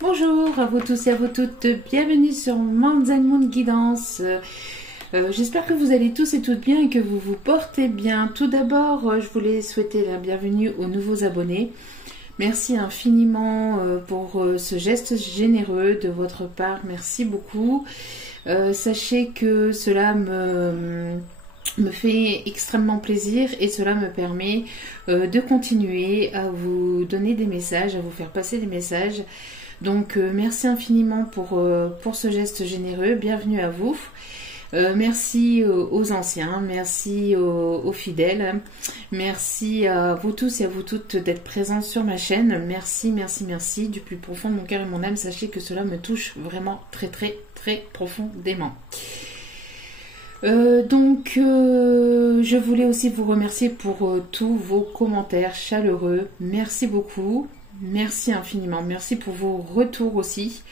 Bonjour à vous tous et à vous toutes, bienvenue sur Mind and Moon Guidance. J'espère que vous allez tous et toutes bien et que vous vous portez bien. Tout d'abord, je voulais souhaiter la bienvenue aux nouveaux abonnés. Merci infiniment pour ce geste généreux de votre part, merci beaucoup. Sachez que cela me fait extrêmement plaisir et cela me permet de continuer à vous donner des messages, à vous faire passer des messages. Donc merci infiniment pour ce geste généreux, bienvenue à vous. Merci aux anciens, merci aux fidèles, merci à vous tous et à vous toutes d'être présents sur ma chaîne. Merci, merci, merci du plus profond de mon cœur et de mon âme. Sachez que cela me touche vraiment très, très, très profondément. Je voulais aussi vous remercier pour tous vos commentaires chaleureux. Merci beaucoup. Merci infiniment. Merci pour vos retours aussi.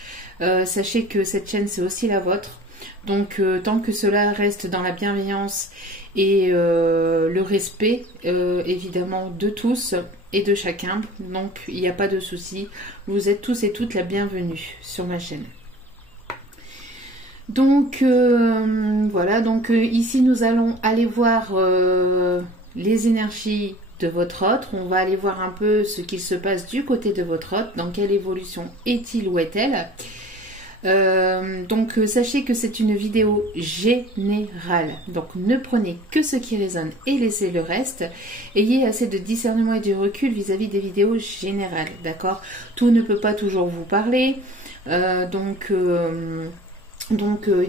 Sachez que cette chaîne, c'est aussi la vôtre. Donc, tant que cela reste dans la bienveillance et le respect, évidemment, de tous et de chacun. Donc, il n'y a pas de souci. Vous êtes tous et toutes la bienvenue sur ma chaîne. Donc, voilà. Donc, ici, nous allons aller voir les énergies de votre autre. On va aller voir un peu ce qu'il se passe du côté de votre autre. Dans quelle évolution est-il ou est-elle? Sachez que c'est une vidéo générale. Donc, ne prenez que ce qui résonne et laissez le reste. Ayez assez de discernement et de recul vis-à-vis des vidéos générales. D'accord? Tout ne peut pas toujours vous parler. Il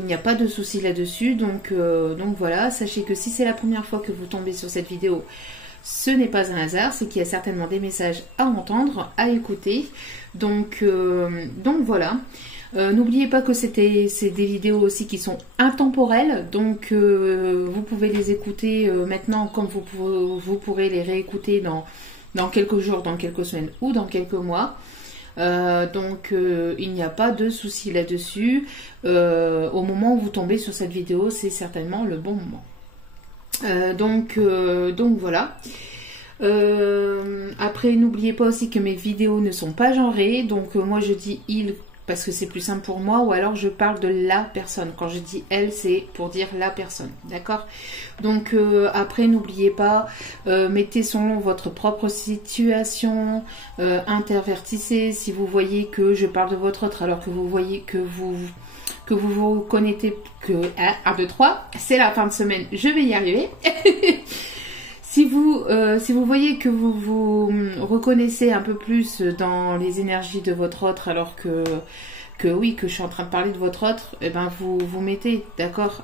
n'y a pas de souci là-dessus. Donc voilà, sachez que si c'est la première fois que vous tombez sur cette vidéo, ce n'est pas un hasard, c'est qu'il y a certainement des messages à entendre, à écouter. Donc voilà. N'oubliez pas que c'est des vidéos aussi qui sont intemporelles. Donc vous pouvez les écouter maintenant comme vous pourrez les réécouter dans quelques jours, dans quelques semaines ou dans quelques mois. Il n'y a pas de souci là-dessus. Au moment où vous tombez sur cette vidéo, c'est certainement le bon moment. Voilà. Après, n'oubliez pas aussi que mes vidéos ne sont pas genrées. Donc moi je dis il parce que c'est plus simple pour moi, ou alors je parle de la personne. Quand je dis elle, c'est pour dire la personne, d'accord? Donc après, n'oubliez pas, mettez selon votre propre situation, intervertissez. Si vous voyez que je parle de votre autre, alors que vous voyez que vous connectez que 1, 2, 3, c'est la fin de semaine, je vais y arriver. Si vous voyez que vous vous reconnaissez un peu plus dans les énergies de votre autre, alors que je suis en train de parler de votre autre, eh ben vous mettez, d'accord?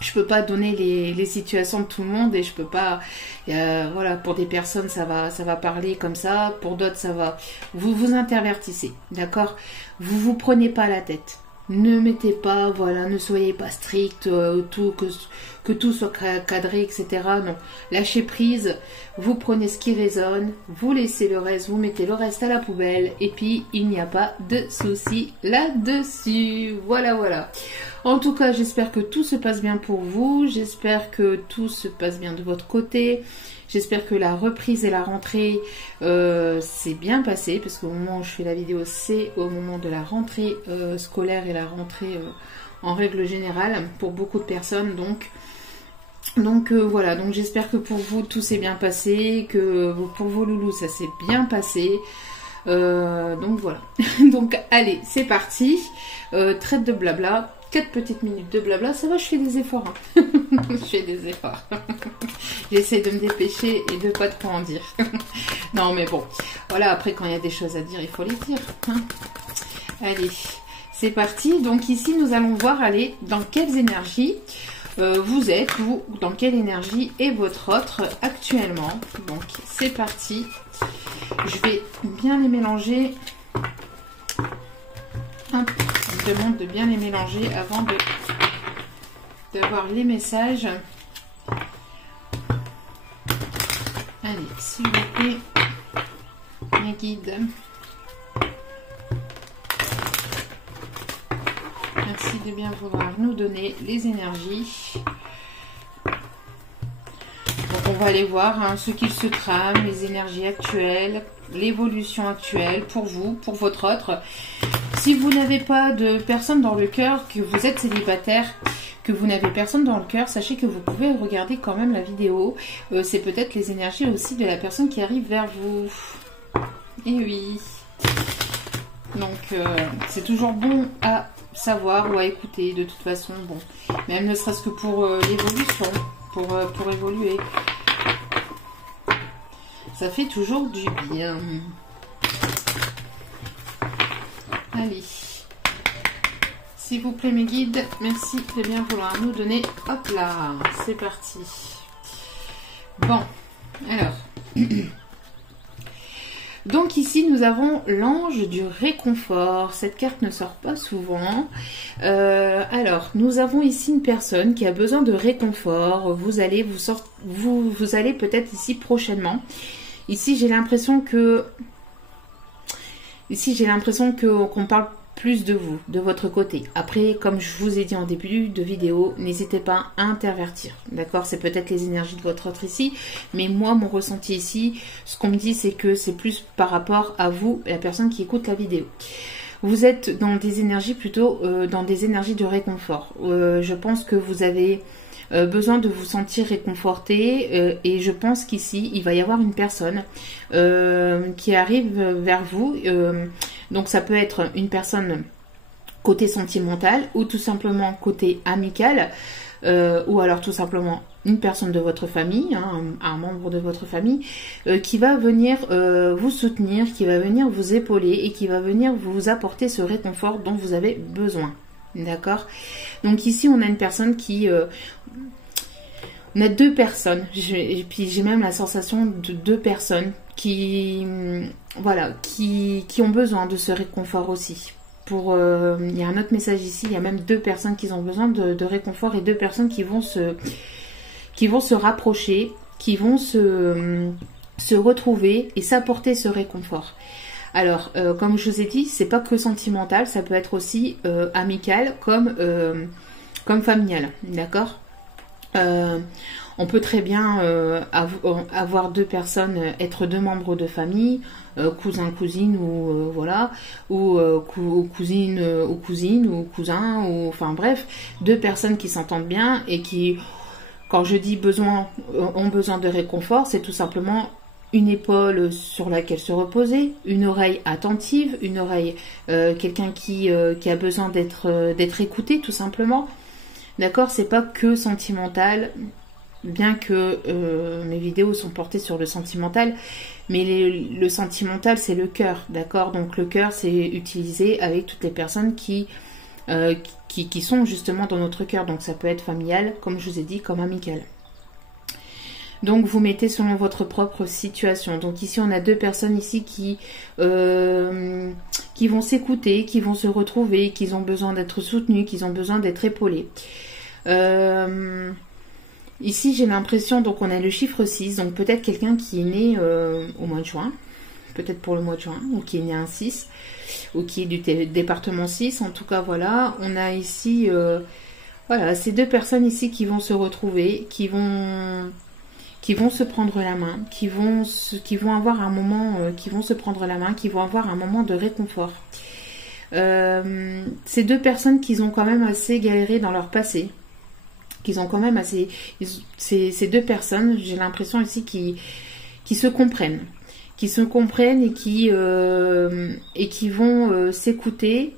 Je peux pas donner les situations de tout le monde et je peux pas, voilà, pour des personnes ça va parler comme ça, pour d'autres ça va, vous intervertissez, d'accord? Vous prenez pas la tête. Ne mettez pas, voilà, ne soyez pas strict, que tout soit cadré, etc. Non, lâchez prise, vous prenez ce qui résonne, vous laissez le reste, vous mettez le reste à la poubelle, et puis il n'y a pas de souci là-dessus. Voilà, voilà. En tout cas, j'espère que tout se passe bien pour vous, j'espère que tout se passe bien de votre côté. J'espère que la reprise et la rentrée s'est bien passée, parce qu'au moment où je fais la vidéo, c'est au moment de la rentrée scolaire et la rentrée en règle générale pour beaucoup de personnes. Voilà, donc j'espère que pour vous tout s'est bien passé, que pour vos loulous ça s'est bien passé. Donc voilà. Donc allez, c'est parti. Traite de blabla. 4 petites minutes de blabla, ça va, je fais des efforts. Hein. Je fais des efforts. J'essaie de me dépêcher et de pas trop en dire. Non, mais bon. Voilà, après, quand il y a des choses à dire, il faut les dire. Hein. Allez, c'est parti. Donc ici, nous allons voir, allez, dans quelles énergies vous êtes, ou dans quelle énergie est votre autre actuellement. Donc, c'est parti. Je vais bien les mélanger. Hop. Je demande de bien les mélanger avant d'avoir les messages. Allez, s'il vous plaît, mes guides. Merci de bien vouloir nous donner les énergies. Donc on va aller voir ce qu'il se trame, les énergies actuelles, l'évolution actuelle pour vous, pour votre autre. Si vous n'avez pas de personne dans le cœur, que vous êtes célibataire, que vous n'avez personne dans le cœur, sachez que vous pouvez regarder quand même la vidéo. C'est peut-être les énergies aussi de la personne qui arrive vers vous. Et oui. Donc, c'est toujours bon à savoir ou à écouter de toute façon. Bon, même ne serait-ce que pour l'évolution, pour évoluer. Ça fait toujours du bien. Allez. S'il vous plaît mes guides, merci de bien vouloir nous donner. Hop là, c'est parti. Bon, alors. Donc ici nous avons l'ange du réconfort. Cette carte ne sort pas souvent. Alors nous avons ici une personne qui a besoin de réconfort. Vous allez peut-être ici prochainement. Ici j'ai l'impression qu'on parle plus de vous, de votre côté. Après, comme je vous ai dit en début de vidéo, n'hésitez pas à intervertir. D'accord? C'est peut-être les énergies de votre autre ici, mais moi, mon ressenti ici, ce qu'on me dit, c'est que c'est plus par rapport à vous, la personne qui écoute la vidéo. Vous êtes dans des énergies plutôt, dans des énergies de réconfort. Je pense que vous avez besoin de vous sentir réconforté et je pense qu'ici, il va y avoir une personne qui arrive vers vous. Donc ça peut être une personne côté sentimental ou tout simplement côté amical ou alors tout simplement une personne de votre famille, hein, un membre de votre famille qui va venir vous soutenir, qui va venir vous épauler et qui va venir vous apporter ce réconfort dont vous avez besoin. D'accord? Donc ici on a une personne qui... on a deux personnes, et puis j'ai même la sensation de deux personnes qui, voilà, qui ont besoin de ce réconfort aussi. Il y a un autre message ici, il y a même deux personnes qui ont besoin de réconfort et deux personnes qui vont se rapprocher, qui vont se retrouver et s'apporter ce réconfort. Alors, comme je vous ai dit, c'est pas que sentimental, ça peut être aussi amical comme familial, d'accord? On peut très bien avoir deux personnes, être deux membres de famille, cousin, cousine ou voilà, ou cousine ou cousine ou cousin, ou enfin bref, deux personnes qui s'entendent bien et qui, quand je dis ont besoin de réconfort, c'est tout simplement une épaule sur laquelle se reposer, une oreille attentive, une oreille, quelqu'un qui a besoin d'être écouté tout simplement. D'accord, c'est pas que sentimental, bien que mes vidéos sont portées sur le sentimental, mais le sentimental c'est le cœur, d'accord? Donc le cœur c'est utilisé avec toutes les personnes qui sont justement dans notre cœur, donc ça peut être familial, comme je vous ai dit, comme amical. Donc vous mettez selon votre propre situation. Donc ici on a deux personnes ici qui vont s'écouter, qui vont se retrouver, qui ont besoin d'être soutenues, qui ont besoin d'être épaulées. Ici j'ai l'impression, donc on a le chiffre 6, donc peut-être quelqu'un qui est né au mois de juin, peut-être pour le mois de juin, ou qui est né un 6, ou qui est du département 6, en tout cas voilà, on a ici, voilà, ces deux personnes ici qui vont se retrouver, qui vont se prendre la main, qui vont avoir un moment, qui vont se prendre la main, qui vont avoir un moment de réconfort. Ces deux personnes qui ont quand même assez galéré dans leur passé, ces deux personnes, j'ai l'impression ici qui se comprennent et qui vont s'écouter,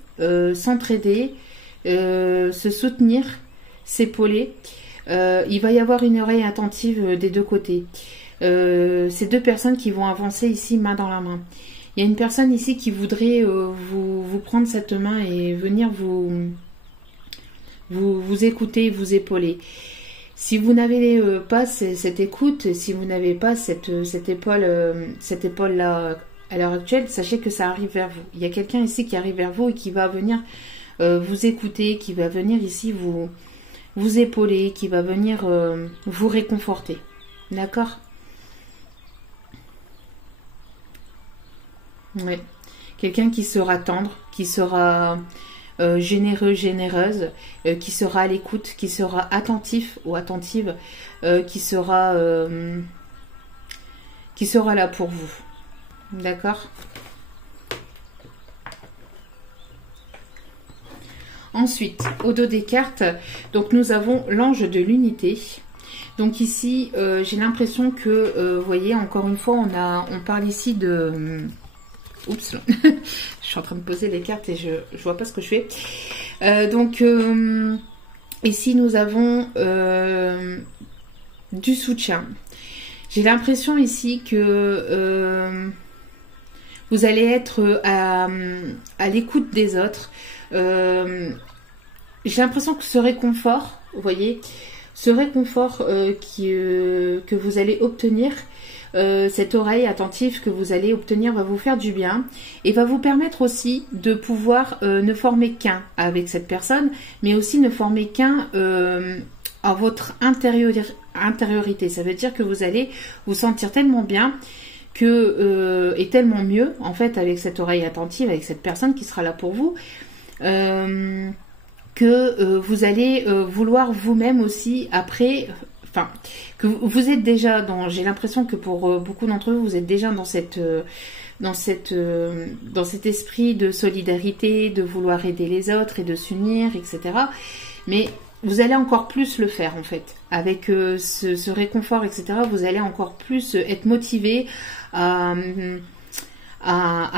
s'entraider, se soutenir, s'épauler. Il va y avoir une oreille attentive des deux côtés. Ces deux personnes qui vont avancer ici main dans la main. Il y a une personne ici qui voudrait vous prendre cette main et venir vous écouter, vous épauler. Si vous n'avez pas cette écoute, si vous n'avez pas cette épaule-là à l'heure actuelle, sachez que ça arrive vers vous. Il y a quelqu'un ici qui arrive vers vous et qui va venir vous écouter, qui va venir ici vous épauler, qui va venir vous réconforter. D'accord? Oui. Quelqu'un qui sera tendre, qui sera généreux, généreuse, qui sera à l'écoute, qui sera attentif ou attentive, qui sera là pour vous. D'accord? Ensuite, au dos des cartes, donc nous avons l'ange de l'unité. Donc ici, j'ai l'impression que, vous voyez, encore une fois, on parle ici de... Oups, je suis en train de poser les cartes et je vois pas ce que je fais. Donc, ici, nous avons du soutien. J'ai l'impression ici que vous allez être à l'écoute des autres. J'ai l'impression que ce réconfort, vous voyez, ce réconfort que vous allez obtenir, cette oreille attentive que vous allez obtenir va vous faire du bien et va vous permettre aussi de pouvoir ne former qu'un avec cette personne, mais aussi ne former qu'un à votre intériorité. Ça veut dire que vous allez vous sentir tellement bien que et tellement mieux en fait avec cette oreille attentive, avec cette personne qui sera là pour vous, que vous allez vouloir vous-même aussi après, enfin que vous êtes déjà dans, j'ai l'impression que pour beaucoup d'entre vous, vous êtes déjà dans cet esprit de solidarité, de vouloir aider les autres et de s'unir, etc. Mais vous allez encore plus le faire en fait. Avec ce réconfort, etc., vous allez encore plus être motivé à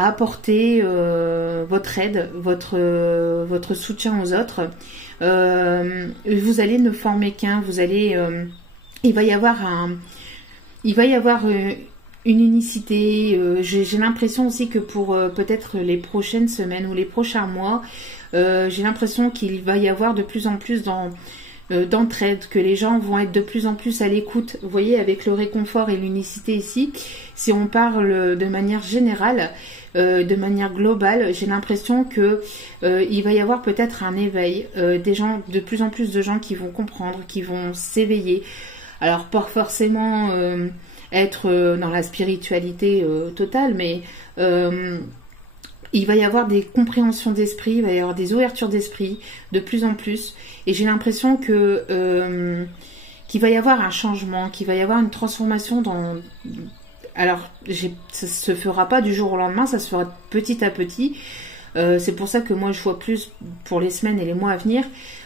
apporter votre aide, votre soutien aux autres. Vous allez ne former qu'un, vous allez... il va y avoir une unicité. J'ai l'impression aussi que pour peut-être les prochaines semaines ou les prochains mois, j'ai l'impression qu'il va y avoir de plus en plus d'entraide, que les gens vont être de plus en plus à l'écoute. Vous voyez, avec le réconfort et l'unicité ici, si on parle de manière générale, de manière globale, j'ai l'impression que il va y avoir peut-être un éveil, des gens, de plus en plus de gens qui vont comprendre, qui vont s'éveiller. Alors pas forcément être dans la spiritualité totale, mais il va y avoir des compréhensions d'esprit, il va y avoir des ouvertures d'esprit de plus en plus. Et j'ai l'impression que qu'il va y avoir un changement, qu'il va y avoir une transformation dans... Alors, ça se fera pas du jour au lendemain, ça se fera petit à petit. C'est pour ça que moi, je vois plus pour les semaines et les mois à venir.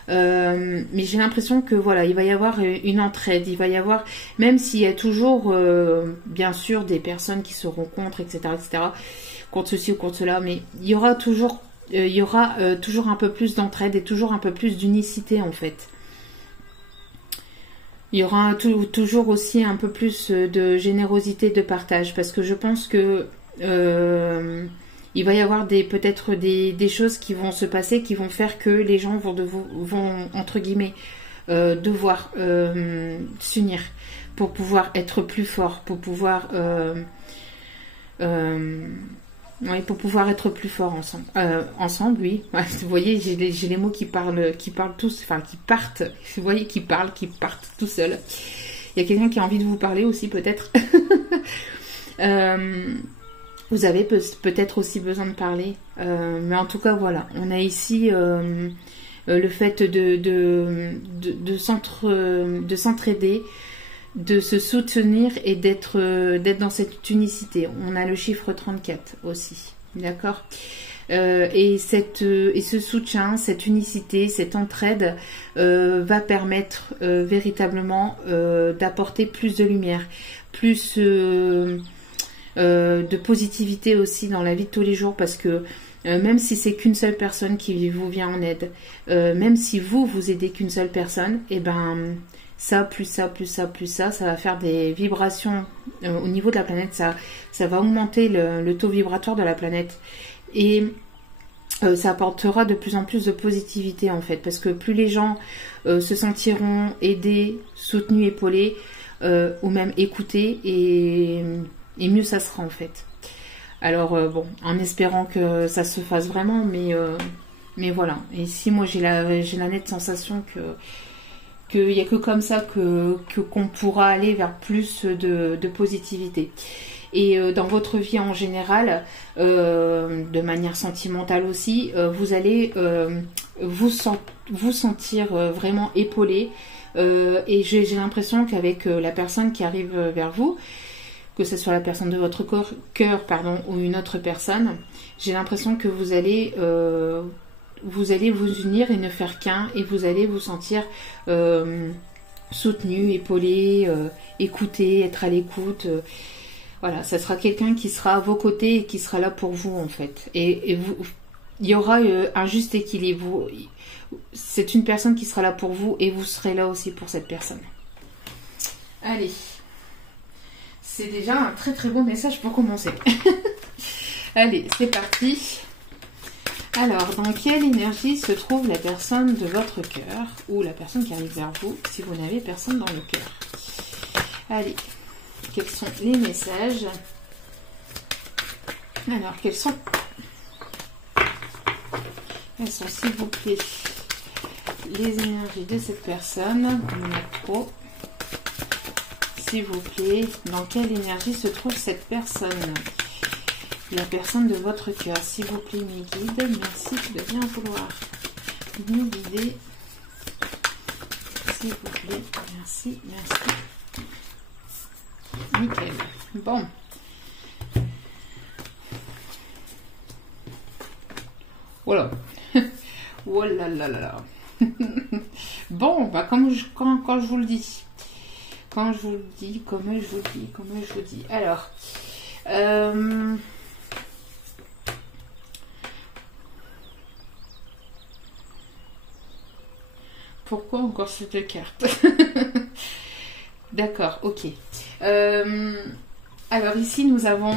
Mais j'ai l'impression que voilà, il va y avoir une entraide, il va y avoir, même s'il y a toujours, bien sûr, des personnes qui se rencontrent, etc., contre ceci ou contre cela, mais il y aura toujours un peu plus d'entraide et toujours un peu plus d'unicité en fait. Il y aura toujours aussi un peu plus de générosité, de partage, parce que je pense que il va y avoir peut-être des choses qui vont se passer, qui vont faire que les gens vont entre guillemets devoir s'unir pour pouvoir être plus forts, pour pouvoir pour pouvoir être plus forts ensemble. Ensemble, oui. Vous voyez, j'ai les mots qui parlent tous, enfin qui partent. Vous voyez, qui partent tout seuls. Il y a quelqu'un qui a envie de vous parler aussi, peut-être. Vous avez peut-être aussi besoin de parler. Mais en tout cas, voilà. On a ici le fait de s'entraider, de se soutenir et d'être dans cette unicité. On a le chiffre 34 aussi, d'accord, et ce soutien, cette unicité, cette entraide va permettre véritablement d'apporter plus de lumière, plus de positivité aussi dans la vie de tous les jours, parce que même si c'est qu'une seule personne qui vous vient en aide, même si vous aidez qu'une seule personne, et ben ça, plus ça, plus ça, plus ça va faire des vibrations au niveau de la planète, ça va augmenter le taux vibratoire de la planète. Et ça apportera de plus en plus de positivité en fait, parce que plus les gens se sentiront aidés, soutenus, épaulés, ou même écoutés, et mieux ça sera en fait. Alors bon, en espérant que ça se fasse vraiment, mais voilà. Et ici, moi j'ai la nette sensation qu'il n'y a que comme ça qu'on pourra aller vers plus de positivité. Et dans votre vie en général, de manière sentimentale aussi, vous allez vous sentir vraiment épaulé. Et j'ai l'impression qu'avec la personne qui arrive vers vous, que ce soit la personne de votre cœur, pardon, ou une autre personne, j'ai l'impression que vous allez vous unir et ne faire qu'un, et vous allez vous sentir soutenu, épaulé, écouté, être à l'écoute. Voilà, ça sera quelqu'un qui sera à vos côtés et qui sera là pour vous en fait. Et vous, il y aura un juste équilibre. C'est une personne qui sera là pour vous et vous serez là aussi pour cette personne. Allez, c'est déjà un très très bon message pour commencer. Allez, c'est parti. Alors, dans quelle énergie se trouve la personne de votre cœur ou la personne qui arrive vers vous si vous n'avez personne dans le cœur? Allez, quels sont les messages? Alors, quels sont, s'il vous plaît, les énergies de cette personne? Il y en a trop. S'il vous plaît, dans quelle énergie se trouve cette personne? La personne de votre cœur, s'il vous plaît, mes guides, merci de bien vouloir nous guider. S'il vous plaît, merci, merci. Nickel. Bon. Voilà. Oh là là là là. Bon, bah quand je vous le dis. Quand je vous le dis, comme je vous le dis. Alors, pourquoi encore cette carte? D'accord, ok. Alors ici, nous avons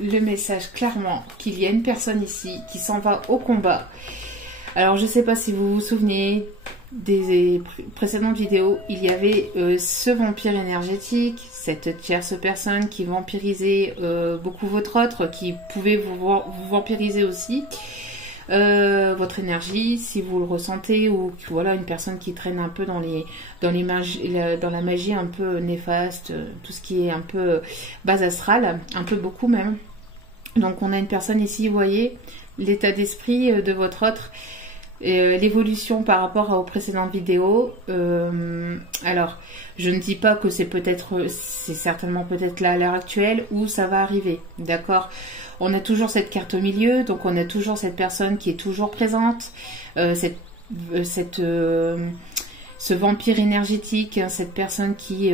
le message clairement qu'il y a une personne ici qui s'en va au combat. Alors, je ne sais pas si vous vous souvenez des précédentes vidéos, il y avait ce vampire énergétique, cette tierce personne qui vampirisait beaucoup votre autre, qui pouvait vous vampiriser aussi. Votre énergie, si vous le ressentez, ou voilà, une personne qui traîne un peu dans la magie un peu néfaste, tout ce qui est un peu base astrale, un peu beaucoup même. Donc on a une personne ici, vous voyez, l'état d'esprit de votre autre, l'évolution par rapport aux précédentes vidéos. Alors, je ne dis pas que c'est certainement peut-être là à l'heure actuelle ou ça va arriver, d'accord? On a toujours cette carte au milieu, donc on a toujours cette personne qui est toujours présente, ce vampire énergétique, hein, cette personne qui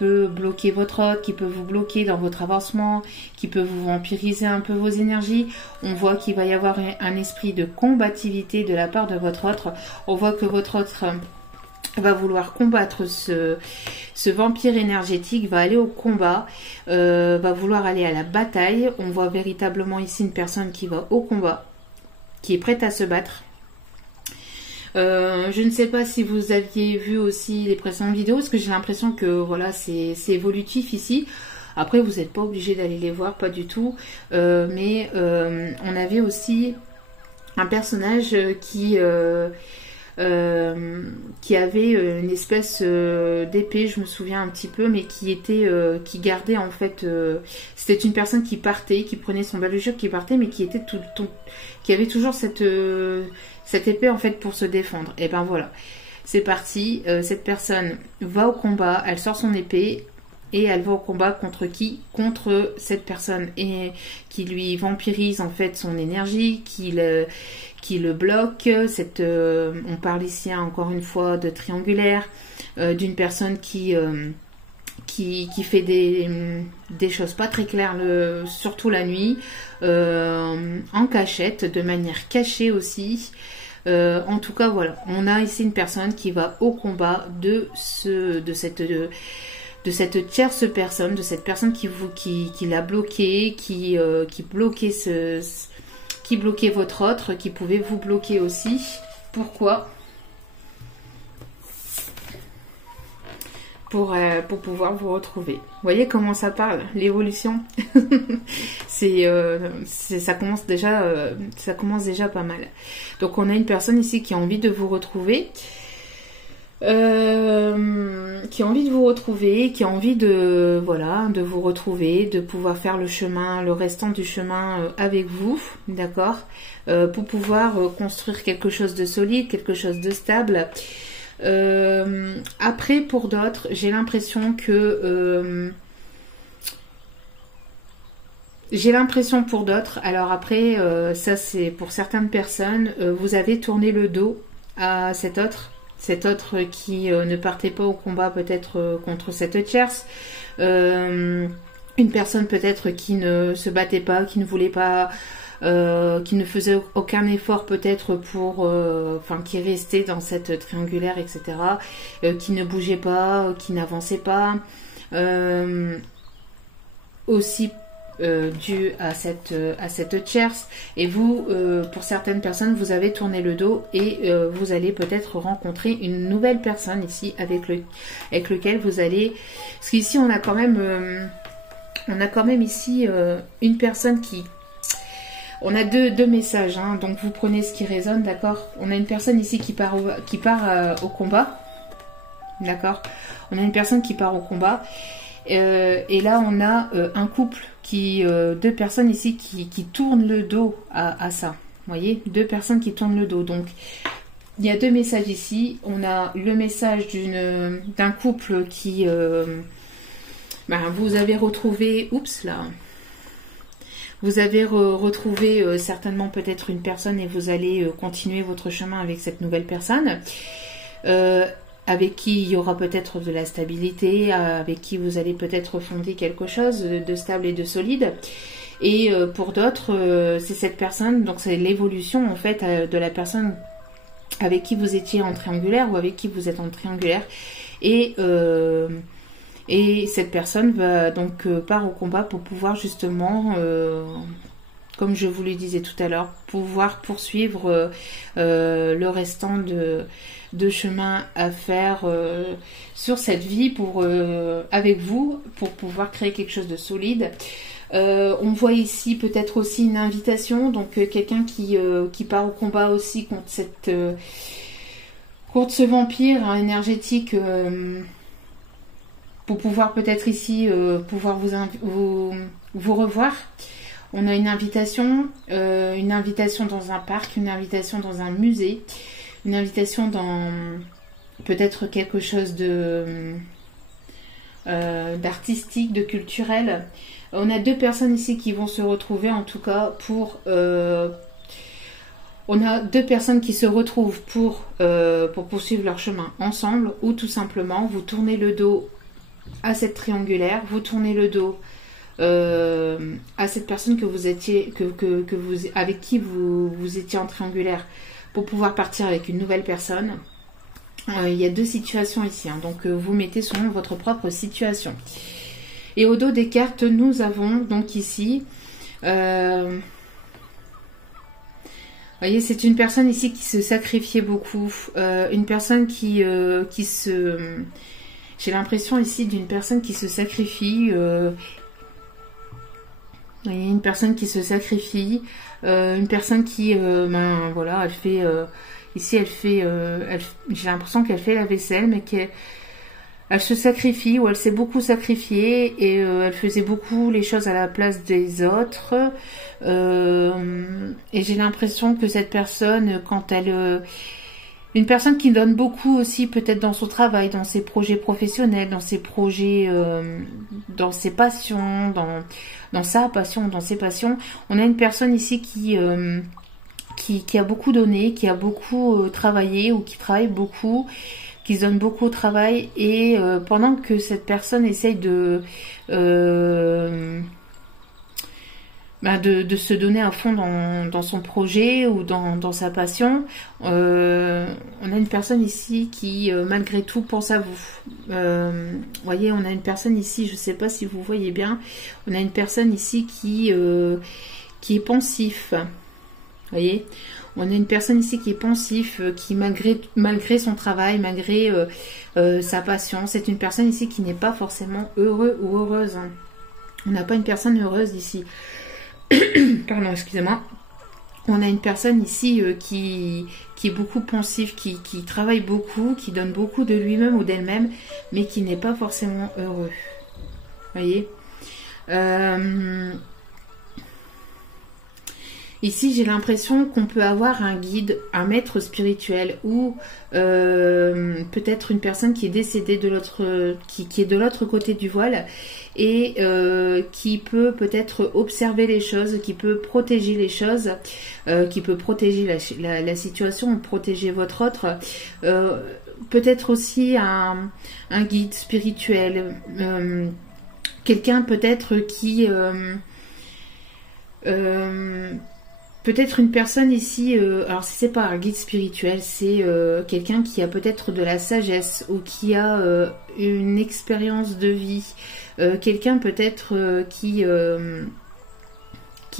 peut bloquer votre hôte, qui peut vous bloquer dans votre avancement, qui peut vous vampiriser un peu vos énergies. On voit qu'il va y avoir un esprit de combativité de la part de votre autre. On voit que votre autre va vouloir combattre ce vampire énergétique, va aller au combat, va vouloir aller à la bataille. On voit véritablement ici une personne qui va au combat, qui est prête à se battre. Je ne sais pas si vous aviez vu aussi les précédentes vidéos, parce que j'ai l'impression que voilà, c'est évolutif ici. Après, vous n'êtes pas obligé d'aller les voir, pas du tout. Mais on avait aussi un personnage qui avait une espèce d'épée, je me souviens un petit peu, mais qui gardait en fait, c'était une personne qui partait, qui prenait son baluchon, qui partait, mais qui avait toujours cette épée en fait pour se défendre. Et ben voilà, c'est parti, cette personne va au combat, elle sort son épée et elle va au combat contre qui? Contre cette personne et qui lui vampirise en fait son énergie, qui le bloque. On parle ici encore une fois de triangulaire, d'une personne qui fait des choses pas très claires, surtout la nuit, en cachette, de manière cachée aussi. En tout cas, voilà, on a ici une personne qui va au combat de cette tierce personne, de cette personne qui l'a bloqué, qui bloquait votre autre, qui pouvait vous bloquer aussi. Pourquoi? Pour pouvoir vous retrouver. Vous voyez comment ça parle, l'évolution. Ça commence déjà pas mal. Donc on a une personne ici qui a envie de vous retrouver, qui a envie de vous retrouver, qui a envie de vous retrouver, de pouvoir faire le restant du chemin avec vous, d'accord, pour pouvoir construire quelque chose de solide, quelque chose de stable. Après, pour d'autres, j'ai l'impression que J'ai l'impression pour d'autres, alors après, ça c'est pour certaines personnes, vous avez tourné le dos à cet autre qui ne partait pas au combat peut-être contre cette tierce, une personne peut-être qui ne se battait pas, qui ne voulait pas, qui ne faisait aucun effort peut-être pour, enfin qui restait dans cette triangulaire, etc., qui ne bougeait pas, qui n'avançait pas, aussi dû à cette tierce, et vous, pour certaines personnes, vous avez tourné le dos et vous allez peut-être rencontrer une nouvelle personne ici avec lequel vous allez, parce qu'ici on a quand même ici une personne qui, on a deux messages, hein, donc vous prenez ce qui résonne, d'accord. On a une personne ici qui part au combat, d'accord. On a une personne qui part au combat. Et là, on a un couple deux personnes ici qui tournent le dos à ça. Vous voyez, deux personnes qui tournent le dos. Donc, il y a deux messages ici. On a le message d'un couple qui... vous avez retrouvé... Oups, là. Vous avez retrouvé certainement peut-être une personne et vous allez continuer votre chemin avec cette nouvelle personne. Avec qui il y aura peut-être de la stabilité, avec qui vous allez peut-être fonder quelque chose de stable et de solide. Et pour d'autres, c'est cette personne, donc c'est l'évolution en fait de la personne avec qui vous étiez en triangulaire ou avec qui vous êtes en triangulaire. Et cette personne va donc part au combat pour pouvoir justement, comme je vous le disais tout à l'heure, pouvoir poursuivre le restant de chemin à faire sur cette vie avec vous pour pouvoir créer quelque chose de solide. On voit ici peut-être aussi une invitation, donc quelqu'un qui part au combat aussi contre ce vampire énergétique, pour pouvoir peut-être ici pouvoir vous revoir. On a une invitation dans un parc, une invitation dans un musée, une invitation dans peut-être quelque chose d'artistique, de culturel. On a deux personnes ici qui vont se retrouver, en tout cas on a deux personnes qui se retrouvent pour poursuivre leur chemin ensemble, ou tout simplement vous tournez le dos à cette triangulaire, vous tournez le dos à cette personne que vous étiez, avec qui vous étiez en triangulaire, pour pouvoir partir avec une nouvelle personne. Il y a deux situations ici, hein, donc vous mettez selon votre propre situation. Et au dos des cartes, nous avons donc ici, vous voyez, c'est une personne ici qui se sacrifiait beaucoup, une personne qui se... J'ai l'impression ici d'une personne qui se sacrifie, vous voyez, une personne qui se sacrifie, une personne qui, voilà, elle fait, ici elle fait, j'ai l'impression qu'elle fait la vaisselle, mais elle se sacrifie, ou elle s'est beaucoup sacrifiée, et elle faisait beaucoup les choses à la place des autres, et j'ai l'impression que cette personne, quand elle... une personne qui donne beaucoup aussi peut-être dans son travail, dans ses projets professionnels, dans ses projets, dans ses passions, dans sa passion, dans ses passions. On a une personne ici qui a beaucoup donné, qui a beaucoup travaillé, ou qui travaille beaucoup, qui se donne beaucoup au travail, et pendant que cette personne essaye de se donner à fond dans son projet ou dans sa passion, on a une personne ici qui malgré tout pense à vous. Voyez, on a une personne ici, je ne sais pas si vous voyez bien, on a une personne ici qui est pensif. Voyez, on a une personne ici qui est pensif, qui malgré son travail, malgré sa passion, c'est une personne ici qui n'est pas forcément heureux ou heureuse. On n'a pas une personne heureuse ici. Pardon, excusez-moi. On a une personne ici qui est beaucoup pensif, qui travaille beaucoup, qui donne beaucoup de lui-même ou d'elle-même, mais qui n'est pas forcément heureux. Voyez. Ici, j'ai l'impression qu'on peut avoir un guide, un maître spirituel ou peut-être une personne qui est décédée de l'autre, qui est de l'autre côté du voile et qui peut peut-être observer les choses, qui peut protéger les choses, qui peut protéger la situation, protéger votre autre. Peut-être aussi un guide spirituel, quelqu'un peut-être qui... peut-être une personne ici, alors si c'est pas un guide spirituel, c'est quelqu'un qui a peut-être de la sagesse ou qui a une expérience de vie, quelqu'un peut-être qui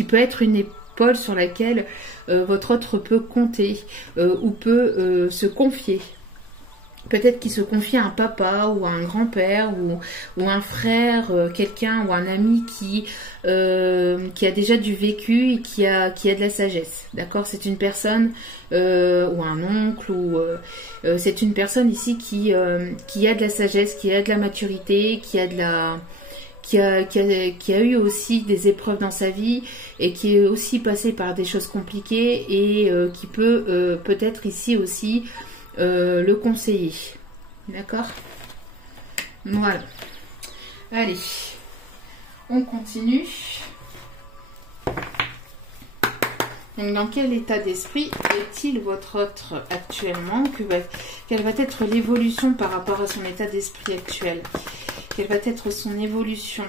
peut être une épaule sur laquelle votre autre peut compter ou peut se confier. Peut-être qu'il se confie à un papa ou à un grand-père ou un frère, quelqu'un ou un ami qui a déjà du vécu et qui a de la sagesse. D'accord? C'est une personne ou un oncle ou c'est une personne ici qui a de la sagesse, qui a de la maturité, qui a eu aussi des épreuves dans sa vie et qui est aussi passé par des choses compliquées et qui peut peut-être ici aussi le conseiller. D'accord? Voilà. Allez, on continue. Donc, dans quel état d'esprit est-il votre autre actuellement? Quelle va être l'évolution par rapport à son état d'esprit actuel? Quelle va être son évolution?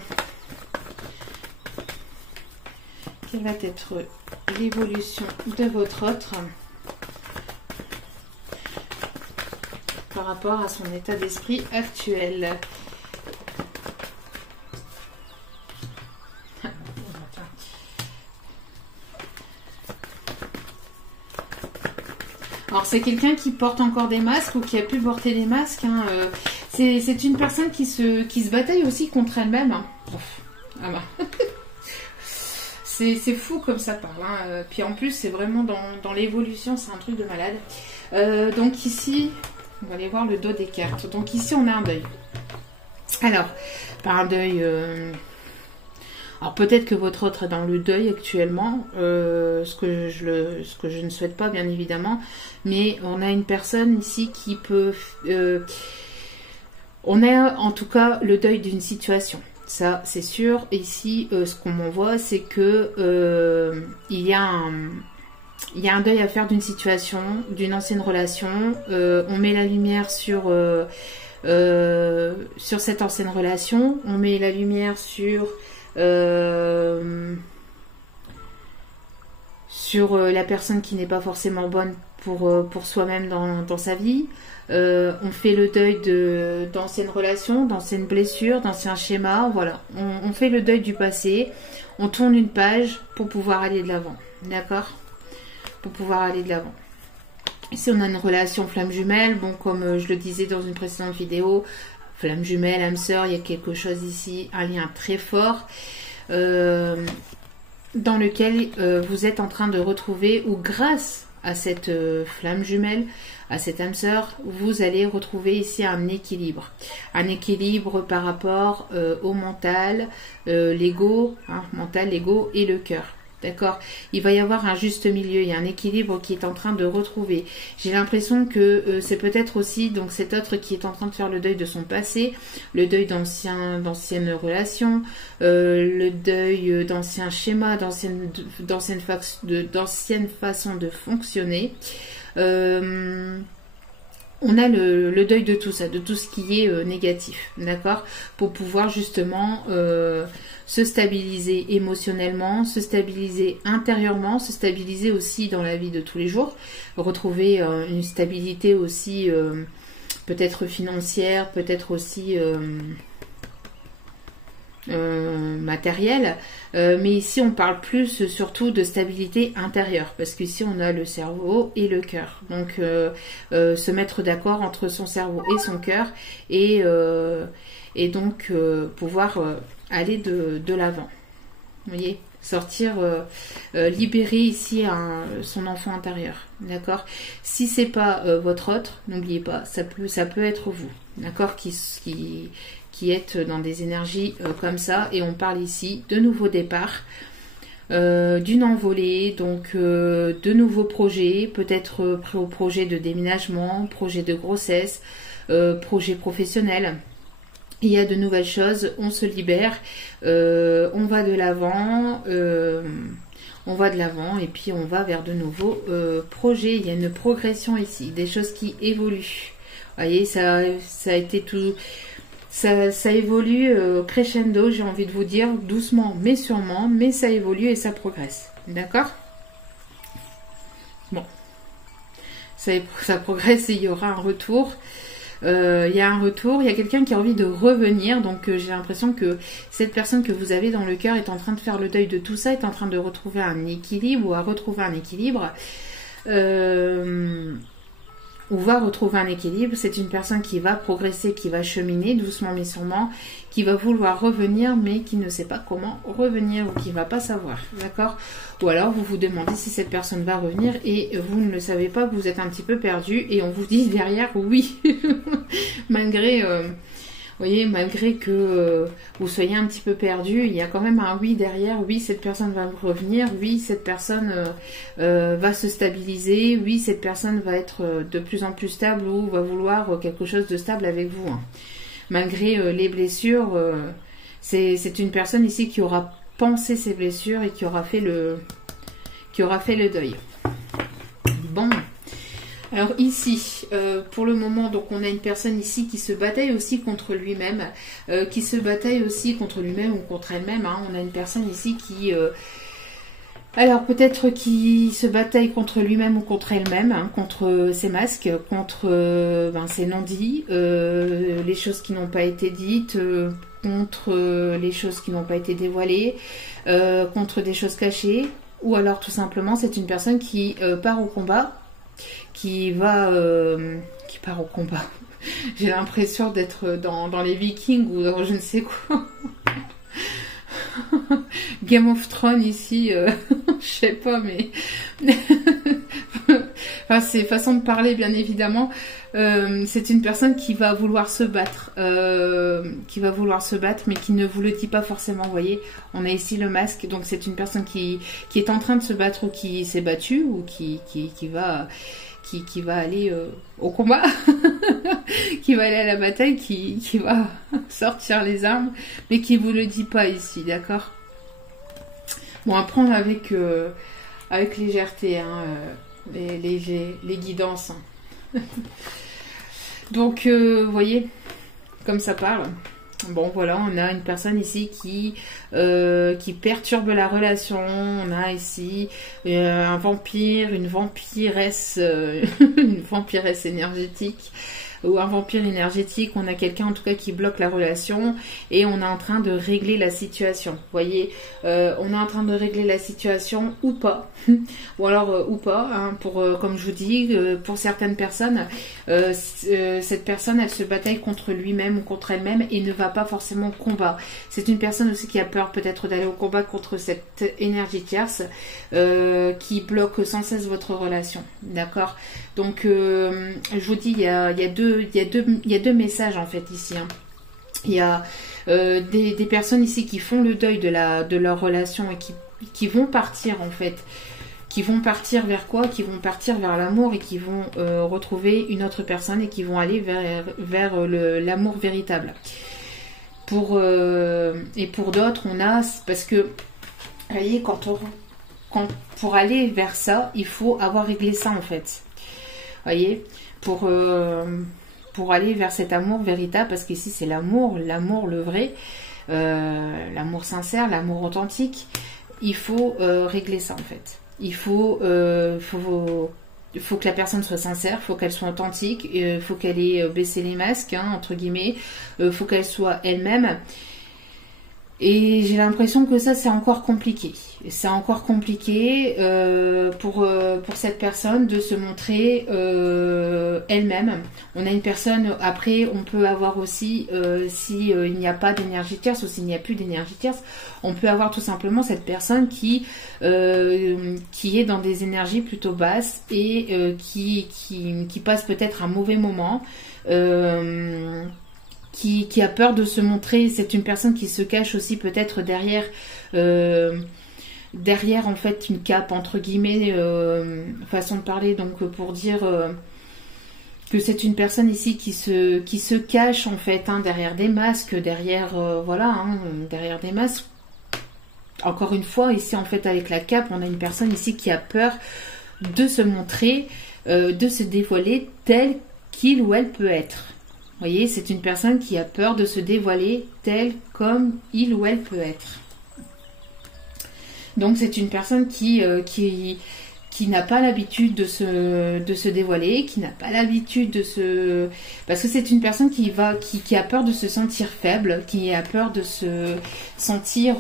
Quelle va être l'évolution de votre autre par rapport à son état d'esprit actuel? Alors c'est quelqu'un qui porte encore des masques ou qui a pu porter des masques. Hein. C'est une personne qui se bataille aussi contre elle-même. Hein. Ah bah. C'est fou comme ça parle. Hein. Puis en plus c'est vraiment dans l'évolution, c'est un truc de malade. Donc ici... On va aller voir le dos des cartes. Donc ici, on a un deuil. Alors, par un deuil... Alors peut-être que votre autre est dans le deuil actuellement, ce que je ne souhaite pas, bien évidemment. Mais on a une personne ici qui peut... on a en tout cas le deuil d'une situation. Ça, c'est sûr. Ici, ce qu'on m'envoie, c'est que il y a un deuil à faire d'une situation, d'une ancienne relation. On met la lumière sur cette ancienne relation. On met la lumière sur la personne qui n'est pas forcément bonne pour soi-même dans sa vie. On fait le deuil d'anciennes relations, d'anciennes blessures, d'anciens schémas. Voilà, on fait le deuil du passé. On tourne une page pour pouvoir aller de l'avant. D'accord ? Pour pouvoir aller de l'avant. Ici, on a une relation flamme jumelle. Bon, comme je le disais dans une précédente vidéo, flamme jumelle, âme sœur, il y a quelque chose ici, un lien très fort dans lequel vous êtes en train de retrouver, ou grâce à cette flamme jumelle, à cette âme sœur, vous allez retrouver ici un équilibre. Un équilibre par rapport au mental, l'ego, hein, mental, l'ego et le cœur. D'accord? Il va y avoir un juste milieu, il y a un équilibre qui est en train de retrouver. J'ai l'impression que c'est peut-être aussi donc cet autre qui est en train de faire le deuil de son passé, le deuil d'anciennes relations, le deuil d'anciens schémas, d'anciennes façons de fonctionner. On a le deuil de tout ça, de tout ce qui est négatif, d'accord? Pour pouvoir justement se stabiliser émotionnellement, se stabiliser intérieurement, se stabiliser aussi dans la vie de tous les jours, retrouver une stabilité aussi peut-être financière, peut-être aussi matérielle, mais ici on parle plus surtout de stabilité intérieure, parce qu'ici on a le cerveau et le cœur, donc se mettre d'accord entre son cerveau et son cœur et donc pouvoir aller de l'avant, vous voyez, sortir, libérer ici son enfant intérieur, d'accord. Si c'est pas votre autre, n'oubliez pas, ça peut être vous, d'accord, qui êtes dans des énergies comme ça, et on parle ici de nouveau départ. d'une envolée, donc de nouveaux projets, peut-être projet de déménagement, projet de grossesse, projet professionnel. Il y a de nouvelles choses, on se libère, on va de l'avant, et puis on va vers de nouveaux projets. Il y a une progression ici, des choses qui évoluent. Vous voyez, ça a été tout, ça évolue crescendo, j'ai envie de vous dire, doucement mais sûrement, mais ça évolue et ça progresse. D'accord? Bon, ça progresse et il y aura un retour. Il y a un retour, il y a quelqu'un qui a envie de revenir, donc j'ai l'impression que cette personne que vous avez dans le cœur est en train de faire le deuil de tout ça, est en train de retrouver un équilibre ou à retrouver un équilibre, ou va retrouver un équilibre. C'est une personne qui va progresser, qui va cheminer doucement mais sûrement, qui va vouloir revenir mais qui ne sait pas comment revenir ou qui ne va pas savoir, d'accord? Ou alors vous vous demandez si cette personne va revenir et vous ne le savez pas, vous êtes un petit peu perdu et on vous dit derrière oui, malgré... vous voyez, malgré que vous soyez un petit peu perdu, il y a quand même un oui derrière. Oui, cette personne va revenir. Oui, cette personne va se stabiliser. Oui, cette personne va être de plus en plus stable ou va vouloir quelque chose de stable avec vous. Hein. Malgré les blessures, c'est une personne ici qui aura pensé ses blessures et qui aura fait le deuil. Bon. Alors ici, pour le moment, donc on a une personne ici qui se bataille aussi contre lui-même, qui se bataille aussi contre lui-même ou contre elle-même. Hein. On a une personne ici qui, alors peut-être qui se bataille contre lui-même ou contre elle-même, hein, contre ses masques, contre ses non-dits, les choses qui n'ont pas été dites, contre les choses qui n'ont pas été dévoilées, contre des choses cachées, ou alors tout simplement c'est une personne qui part au combat. Qui part au combat. J'ai l'impression d'être dans les Vikings ou dans je ne sais quoi. Game of Thrones ici, je sais pas, mais enfin, c'est façon de parler bien évidemment. C'est une personne qui va vouloir se battre, mais qui ne vous le dit pas forcément. Vous voyez, on a ici le masque, donc c'est une personne qui est en train de se battre ou qui s'est battue ou qui va aller au combat, qui va aller à la bataille, qui va sortir les armes, mais qui vous le dit pas ici, d'accord? Bon, à prendre avec légèreté, hein, les guidances. Hein. Donc, vous voyez, comme ça parle. Bon, voilà, on a une personne ici qui perturbe la relation. On a ici un vampire, une vampiresse, une vampiresse énergétique ou un vampire énergétique. On a quelqu'un en tout cas qui bloque la relation et on est en train de régler la situation. Vous voyez, on est en train de régler la situation ou pas, ou alors ou pas. Hein, comme je vous dis, pour certaines personnes, cette personne, elle se bataille contre lui-même ou contre elle-même et ne va pas forcément au combat. C'est une personne aussi qui a peur peut-être d'aller au combat contre cette énergie tierce qui bloque sans cesse votre relation. D'accord? Donc, je vous dis, il y a deux messages en fait ici. Hein. Il y a des personnes ici qui font le deuil de leur relation et qui vont partir en fait. Qui vont partir vers quoi? Qui vont partir vers l'amour et qui vont retrouver une autre personne et qui vont aller vers l'amour véritable. Et pour d'autres, on a... Parce que, vous voyez, pour aller vers ça, il faut avoir réglé ça en fait. Vous voyez, pour aller vers cet amour véritable, parce qu'ici c'est l'amour le vrai, l'amour sincère, l'amour authentique, il faut régler ça en fait. Il faut que la personne soit sincère, faut qu'elle soit authentique, faut qu'elle ait baissé les masques, hein, entre guillemets, faut qu'elle soit elle-même. Et j'ai l'impression que ça, c'est encore compliqué. C'est encore compliqué pour cette personne de se montrer elle-même. On a une personne, après, on peut avoir aussi, s'il n'y a pas d'énergie tierce ou s'il n'y a plus d'énergie tierce, on peut avoir tout simplement cette personne qui est dans des énergies plutôt basses et qui passe peut-être un mauvais moment. Qui a peur de se montrer. C'est une personne qui se cache aussi peut-être derrière derrière en fait une cape entre guillemets, façon de parler, donc pour dire que c'est une personne ici qui se cache en fait, hein, derrière des masques, derrière voilà, hein, derrière des masques. Encore une fois, ici en fait avec la cape, on a une personne ici qui a peur de se montrer, de se dévoiler tel qu'il ou elle peut être. Vous voyez, c'est une personne qui a peur de se dévoiler tel comme il ou elle peut être. Donc c'est une personne qui n'a pas l'habitude de se dévoiler, qui n'a pas l'habitude de se... Parce que c'est une personne qui a peur de se sentir faible, qui a peur de se sentir...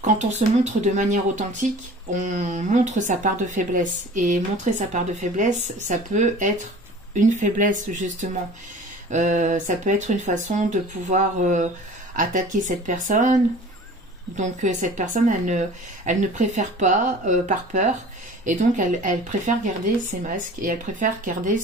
quand on se montre de manière authentique, on montre sa part de faiblesse. Et montrer sa part de faiblesse, ça peut être une faiblesse, justement. Ça peut être une façon de pouvoir attaquer cette personne. Donc cette personne, elle ne préfère pas, par peur. Et donc elle préfère garder ses masques. Et elle préfère garder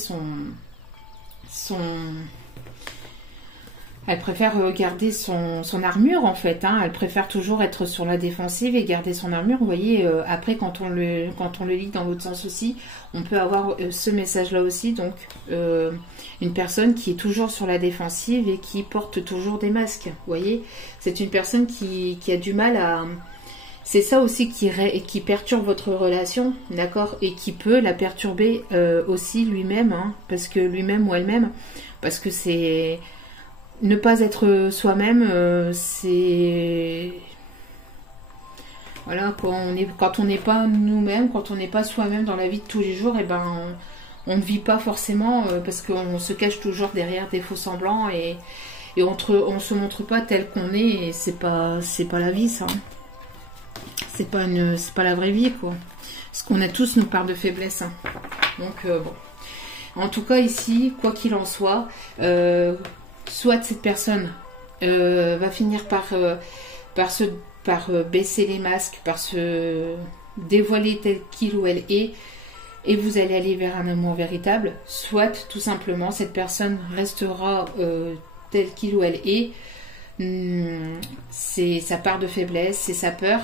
elle préfère garder son armure en fait, hein. Elle préfère toujours être sur la défensive et garder son armure. Vous voyez, après quand on le lit dans l'autre sens aussi, on peut avoir ce message-là aussi. Donc une personne qui est toujours sur la défensive et qui porte toujours des masques. Vous voyez, c'est une personne qui a du mal à... C'est ça aussi qui perturbe votre relation, d'accord, et qui peut la perturber aussi lui-même, hein, parce que lui-même ou elle-même, parce que c'est... Ne pas être soi-même, c'est... Voilà, quand on n'est pas nous-mêmes, quand on n'est pas soi-même dans la vie de tous les jours, et ben on ne vit pas forcément, parce qu'on se cache toujours derrière des faux semblants et on se montre pas tel qu'on est, et c'est pas la vie, ça. C'est pas la vraie vie, quoi. Parce qu'on a tous nos parts de faiblesse, hein. Donc bon. En tout cas ici, quoi qu'il en soit, soit cette personne va finir par baisser les masques, par se dévoiler tel qu'il ou elle est, et vous allez aller vers un amour véritable, soit tout simplement cette personne restera tel qu'il ou elle est. C'est sa part de faiblesse, c'est sa peur.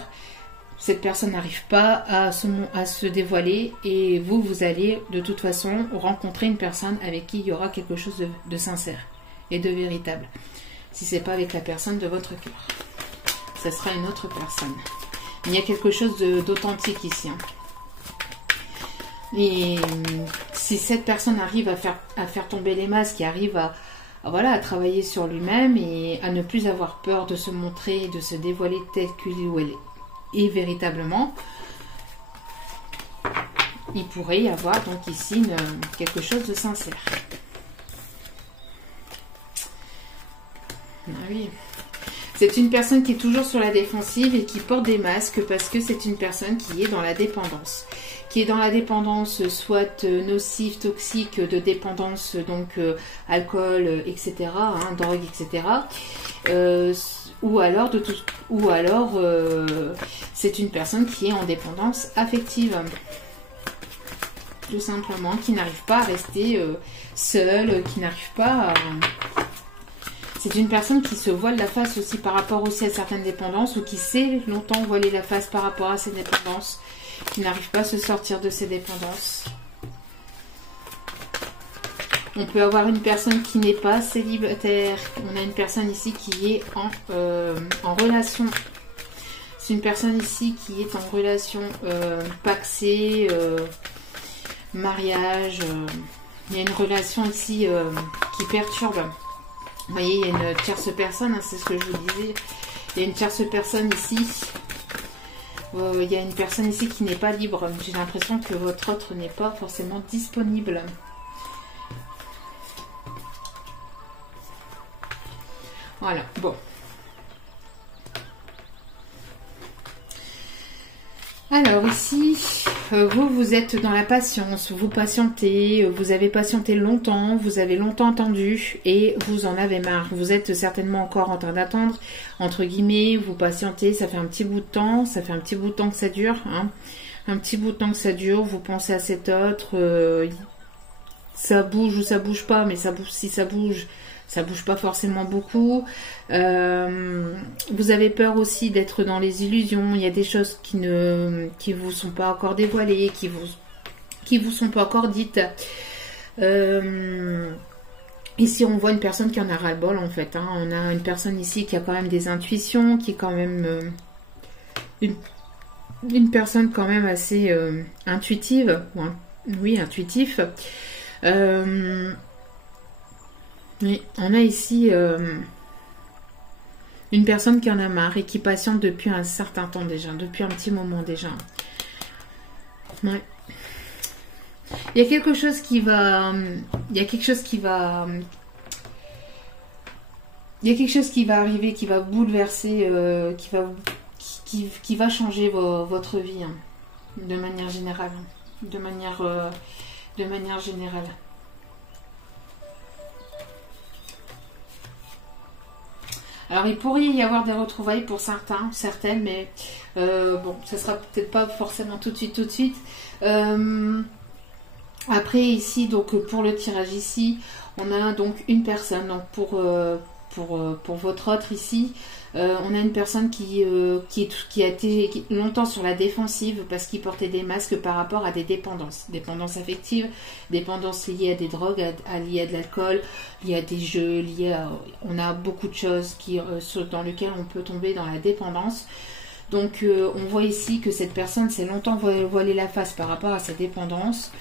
Cette personne n'arrive pas à se dévoiler, et vous allez de toute façon rencontrer une personne avec qui il y aura quelque chose de sincère et de véritable. Si c'est pas avec la personne de votre cœur, ça sera une autre personne. Il y a quelque chose d'authentique ici, hein. Et si cette personne arrive à faire tomber les masques, et arrive à travailler sur lui-même et à ne plus avoir peur de se montrer, de se dévoiler tel qu'il ou elle est véritablement, il pourrait y avoir donc ici quelque chose de sincère. Ah oui. C'est une personne qui est toujours sur la défensive et qui porte des masques parce que c'est une personne qui est dans la dépendance. Qui est dans la dépendance soit nocive, toxique, de dépendance, donc alcool, etc., hein, drogue, etc. Ou alors c'est une personne qui est en dépendance affective. Tout simplement, qui n'arrive pas à rester seule, qui n'arrive pas à... C'est une personne qui se voile la face aussi par rapport aussi à certaines dépendances, ou qui s'est longtemps voilé la face par rapport à ses dépendances, qui n'arrive pas à se sortir de ses dépendances. On peut avoir une personne qui n'est pas célibataire. On a une personne ici qui est en relation. C'est une personne ici qui est en relation paxée, mariage. Il y a une relation ici qui perturbe. Vous voyez, il y a une tierce personne, hein, c'est ce que je vous disais. Il y a une tierce personne ici. Il y a une personne ici qui n'est pas libre. J'ai l'impression que votre autre n'est pas forcément disponible. Voilà, bon. Alors ici, vous êtes dans la patience, vous patientez, vous avez patienté longtemps, vous avez longtemps attendu et vous en avez marre. Vous êtes certainement encore en train d'attendre, entre guillemets, vous patientez, ça fait un petit bout de temps, que ça dure, hein. Un petit bout de temps que ça dure, vous pensez à cet autre, ça bouge ou ça bouge pas, mais ça bouge, si ça bouge, ça bouge pas forcément beaucoup. Vous avez peur aussi d'être dans les illusions. Il y a des choses qui vous sont pas encore dévoilées, qui vous sont pas encore dites. Ici, on voit une personne qui en a ras-le-bol, en fait. Hein. On a une personne ici qui a quand même des intuitions, qui est quand même une personne quand même assez intuitive. Oui, intuitif. Oui, on a ici une personne qui en a marre et qui patiente depuis un certain temps déjà, depuis un petit moment déjà. Ouais. Il y a quelque chose qui va... Il y a quelque chose qui va... Il y a quelque chose qui va arriver, qui va bouleverser, qui va changer votre vie, hein, de manière générale. De manière générale. Alors, il pourrait y avoir des retrouvailles pour certaines, mais bon, ça sera peut-être pas forcément tout de suite. Après, ici, donc pour le tirage ici, on a donc une personne. Donc pour votre autre ici, on a une personne qui a été longtemps sur la défensive parce qu'il portait des masques par rapport à des dépendances. Dépendances affectives, dépendances liées à des drogues, liées à de l'alcool, liées à des jeux, on a beaucoup de choses dans lesquelles on peut tomber dans la dépendance. Donc on voit ici que cette personne s'est longtemps voilée la face par rapport à sa dépendance.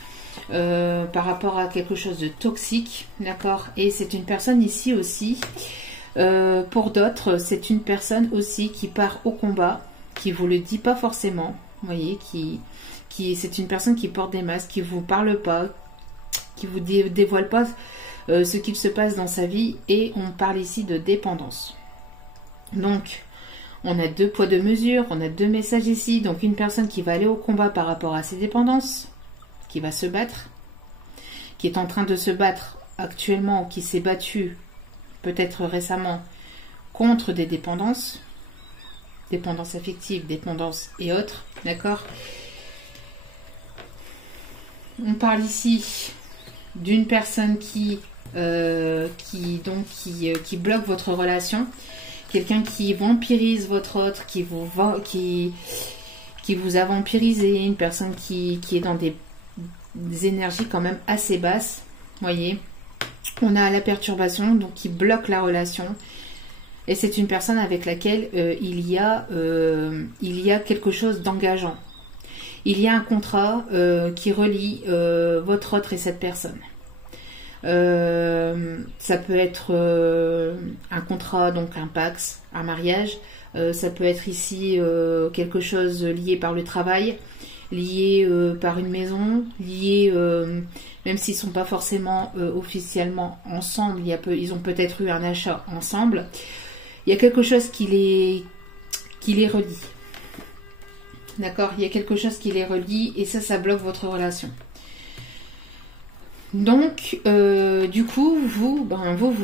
Par rapport à quelque chose de toxique, d'accord. Et c'est une personne ici aussi, pour d'autres, c'est une personne aussi qui part au combat, qui vous le dit pas forcément, vous voyez, c'est une personne qui porte des masques, qui vous parle pas, qui vous dévoile pas ce qu'il se passe dans sa vie, et on parle ici de dépendance. Donc, on a 2 poids 2 mesures, on a 2 messages ici, donc une personne qui va aller au combat par rapport à ses dépendances, qui va se battre, qui est en train de se battre actuellement, qui s'est battu peut-être récemment contre des dépendances affectives, dépendances et autres, d'accord. On parle ici d'une personne qui bloque votre relation, quelqu'un qui vampirise votre autre, qui vous a vampirisé, une personne qui est dans des énergies quand même assez basses, voyez. On a la perturbation, donc qui bloque la relation, et c'est une personne avec laquelle il y a quelque chose d'engageant. Il y a un contrat qui relie votre autre et cette personne. Ça peut être un contrat, donc un pax, un mariage. Ça peut être ici quelque chose lié par le travail, lié par une maison, lié, même s'ils ne sont pas forcément officiellement ensemble, ils ont peut-être eu un achat ensemble. Il y a quelque chose qui les relie. D'accord, il y a quelque chose qui les relie et ça bloque votre relation. Donc, du coup, vous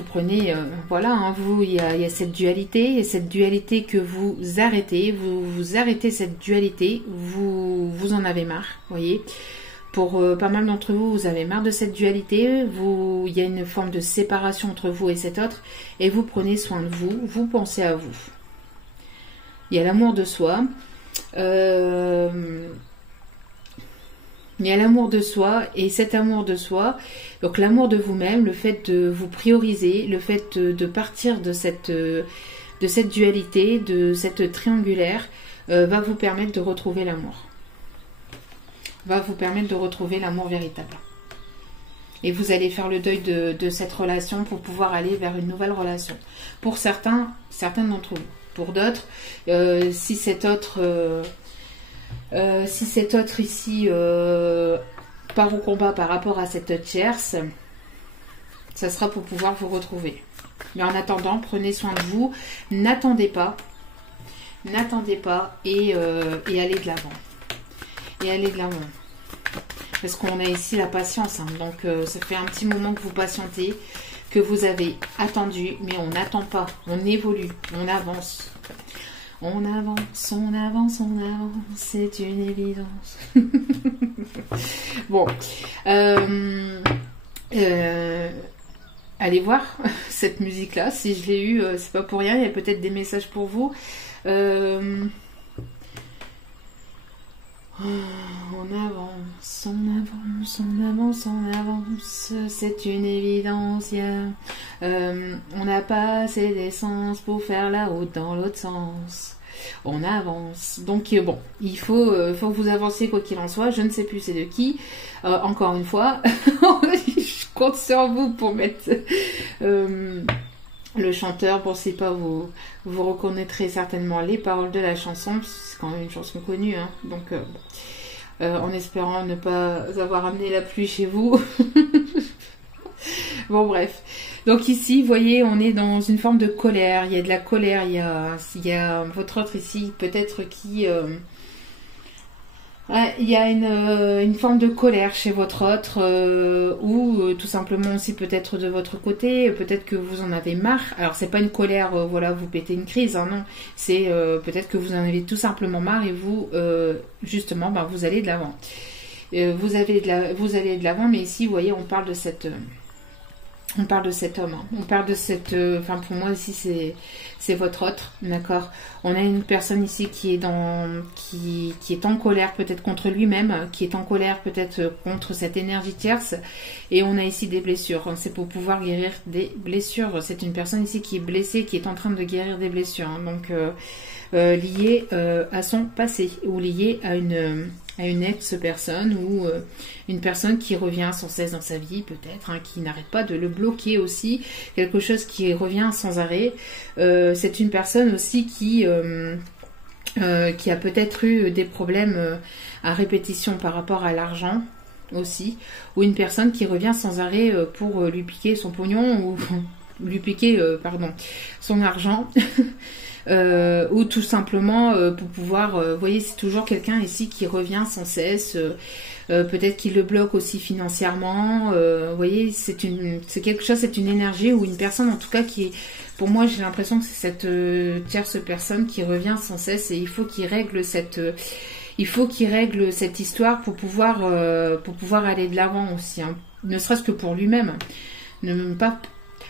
prenez, voilà, hein, il y a cette dualité, et cette dualité que vous arrêtez, vous arrêtez cette dualité, vous en avez marre, voyez. Pour pas mal d'entre vous, vous avez marre de cette dualité, il y a une forme de séparation entre vous et cet autre, et vous prenez soin de vous, vous pensez à vous. Il y a l'amour de soi, il y a l'amour de soi, et cet amour de soi, donc l'amour de vous-même, le fait de vous prioriser, le fait de partir de cette dualité, de cette triangulaire, va vous permettre de retrouver l'amour. Va vous permettre de retrouver l'amour véritable. Et vous allez faire le deuil de cette relation pour pouvoir aller vers une nouvelle relation. Pour certaines d'entre vous. Pour d'autres, si cet autre ici part au combat par rapport à cette tierce, ça sera pour pouvoir vous retrouver. Mais en attendant, prenez soin de vous, n'attendez pas et allez de l'avant. Parce qu'on a ici la patience, hein. Donc ça fait un petit moment que vous patientez, que vous avez attendu, mais on n'attend pas, on évolue, on avance. On avance, c'est une évidence. Bon. allez voir cette musique-là. Si je l'ai eue, c'est pas pour rien. Il y a peut-être des messages pour vous. On avance, on avance, on avance, on avance, c'est une évidence. On n'a pas assez d'essence pour faire la route dans l'autre sens. On avance. Donc bon, il faut que vous avanciez quoi qu'il en soit. Je ne sais plus c'est de qui. Encore une fois, je compte sur vous pour mettre le chanteur. Bon, c'est pas vous reconnaîtrez certainement les paroles de la chanson. C'est quand même une chanson connue, hein. Donc en espérant ne pas avoir amené la pluie chez vous. Bon, bref. Donc ici, vous voyez, on est dans une forme de colère. Il y a de la colère. Il y a votre autre ici, peut-être qui... il y a une forme de colère chez votre autre, ou tout simplement aussi peut-être de votre côté, peut-être que vous en avez marre. Alors c'est pas une colère, voilà, vous pétez une crise, hein, non. C'est peut-être que vous en avez tout simplement marre et vous, justement, vous allez de l'avant. Vous allez de l'avant, mais ici, vous voyez, on parle de cet homme. Hein. On parle de cette... Enfin, pour moi, ici, c'est votre autre, d'accord. On a une personne ici qui est en colère peut-être contre lui-même, qui est en colère peut-être contre cette énergie tierce. Et on a ici des blessures. C'est pour pouvoir guérir des blessures. C'est une personne ici qui est blessée, qui est en train de guérir des blessures. Hein. Donc, liée à son passé ou liée à une ex-personne ou une personne qui revient sans cesse dans sa vie peut-être, hein, qui n'arrête pas de le bloquer aussi, quelque chose qui revient sans arrêt. C'est une personne aussi qui a peut-être eu des problèmes à répétition par rapport à l'argent aussi, ou une personne qui revient sans arrêt pour lui piquer son pognon ou lui piquer son argent. Ou tout simplement pour pouvoir, vous voyez, c'est toujours quelqu'un ici qui revient sans cesse, peut-être qu'il le bloque aussi financièrement, vous voyez, c'est quelque chose, c'est une énergie ou une personne en tout cas qui est, pour moi j'ai l'impression que c'est cette tierce personne qui revient sans cesse et il faut qu'il règle cette histoire pour pouvoir aller de l'avant aussi, hein, ne serait-ce que pour lui-même,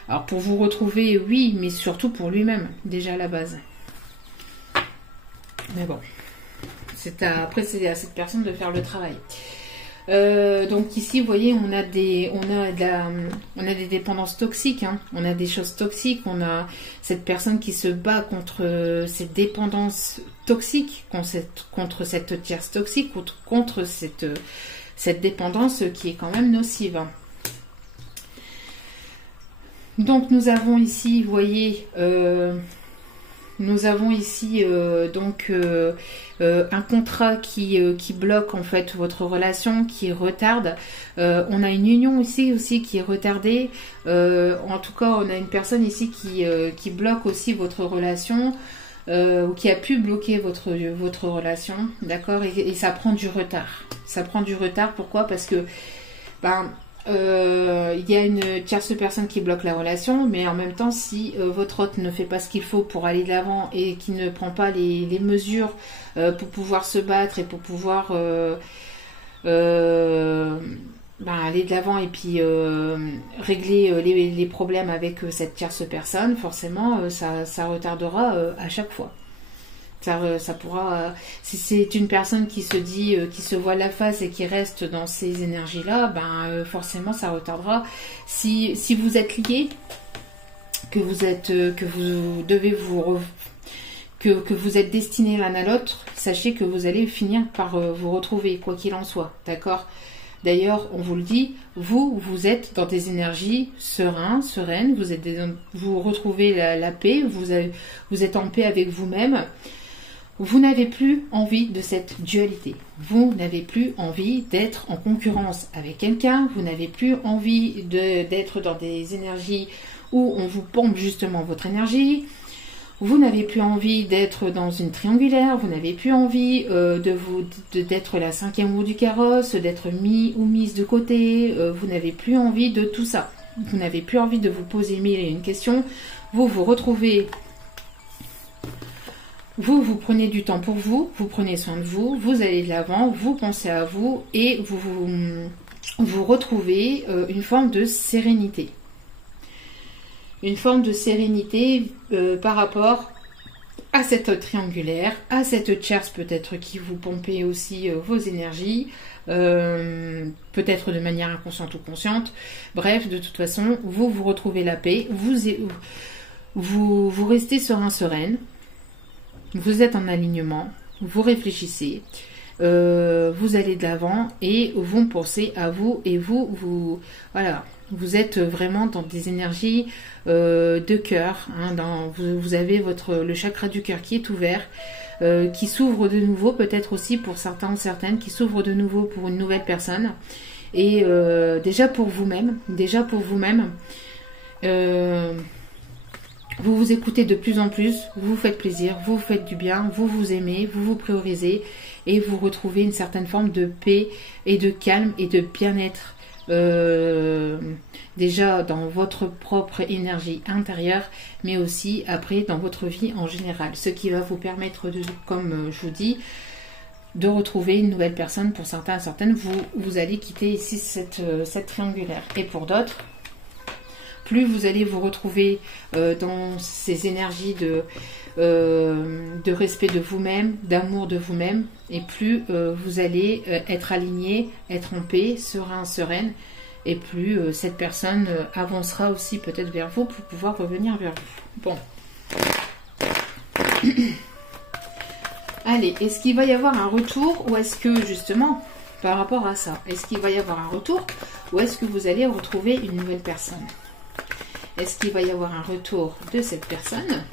alors pour vous retrouver, oui, mais surtout pour lui-même, déjà à la base. Mais bon, après c'est à cette personne de faire le travail. Donc ici, vous voyez, on a des dépendances toxiques, hein. On a des choses toxiques. On a cette personne qui se bat contre cette dépendance toxique, contre cette tierce toxique, contre cette dépendance qui est quand même nocive. Donc nous avons ici, vous voyez, un contrat qui bloque en fait votre relation, qui retarde. On a une union ici aussi qui est retardée. En tout cas, on a une personne ici qui bloque aussi votre relation, ou qui a pu bloquer votre relation, d'accord, et ça prend du retard. Ça prend du retard. Pourquoi? Parce que il y a une tierce personne qui bloque la relation, mais en même temps, si votre hôte ne fait pas ce qu'il faut pour aller de l'avant et qui ne prend pas les mesures pour pouvoir se battre et pour pouvoir aller de l'avant et puis régler les problèmes avec cette tierce personne, forcément, ça retardera à chaque fois. Ça pourra, si c'est une personne qui se dit, qui se voit la face et qui reste dans ces énergies-là, forcément ça retardera. Si vous êtes liés, que vous êtes destinés l'un à l'autre, sachez que vous allez finir par vous retrouver, quoi qu'il en soit, d'accord? D'ailleurs, on vous le dit, vous êtes dans des énergies sereines, vous retrouvez la paix, vous êtes en paix avec vous-même. Vous n'avez plus envie de cette dualité. Vous n'avez plus envie d'être en concurrence avec quelqu'un. Vous n'avez plus envie d'être dans des énergies où on vous pompe justement votre énergie. Vous n'avez plus envie d'être dans une triangulaire. Vous n'avez plus envie d'être la cinquième roue du carrosse, d'être mis ou mise de côté. Vous n'avez plus envie de tout ça. Vous n'avez plus envie de vous poser mille et une questions. Vous vous retrouvez... Vous prenez du temps pour vous, vous prenez soin de vous, vous allez de l'avant, vous pensez à vous et vous retrouvez une forme de sérénité. une forme de sérénité par rapport à cette triangulaire, à cette tierce peut-être qui vous pompez aussi vos énergies, peut-être de manière inconsciente ou consciente. Bref, de toute façon, vous retrouvez la paix, vous restez serein, sereine, vous êtes en alignement, vous réfléchissez, vous allez de l'avant et vous pensez à vous et voilà. Vous êtes vraiment dans des énergies de cœur. Hein, vous avez le chakra du cœur qui est ouvert, qui s'ouvre de nouveau, peut-être aussi pour certains ou certaines, qui s'ouvre de nouveau pour une nouvelle personne. Et déjà pour vous-même, vous vous écoutez de plus en plus, vous vous faites plaisir, vous vous faites du bien, vous vous aimez, vous vous priorisez et vous retrouvez une certaine forme de paix et de calme et de bien-être. Déjà dans votre propre énergie intérieure, mais aussi après dans votre vie en général, ce qui va vous permettre de, comme je vous dis, de retrouver une nouvelle personne. Pour certains et certaines, vous allez quitter ici cette triangulaire, et pour d'autres, plus vous allez vous retrouver dans ces énergies de respect de vous-même, d'amour de vous-même, et plus vous allez être aligné, être en paix, serein, sereine, et plus cette personne avancera aussi peut-être vers vous pour pouvoir revenir vers vous. Bon. Allez, est-ce qu'il va y avoir un retour, ou est-ce que justement, par rapport à ça, est-ce qu'il va y avoir un retour, ou est-ce que vous allez retrouver une nouvelle personne? Est-ce qu'il va y avoir un retour de cette personne?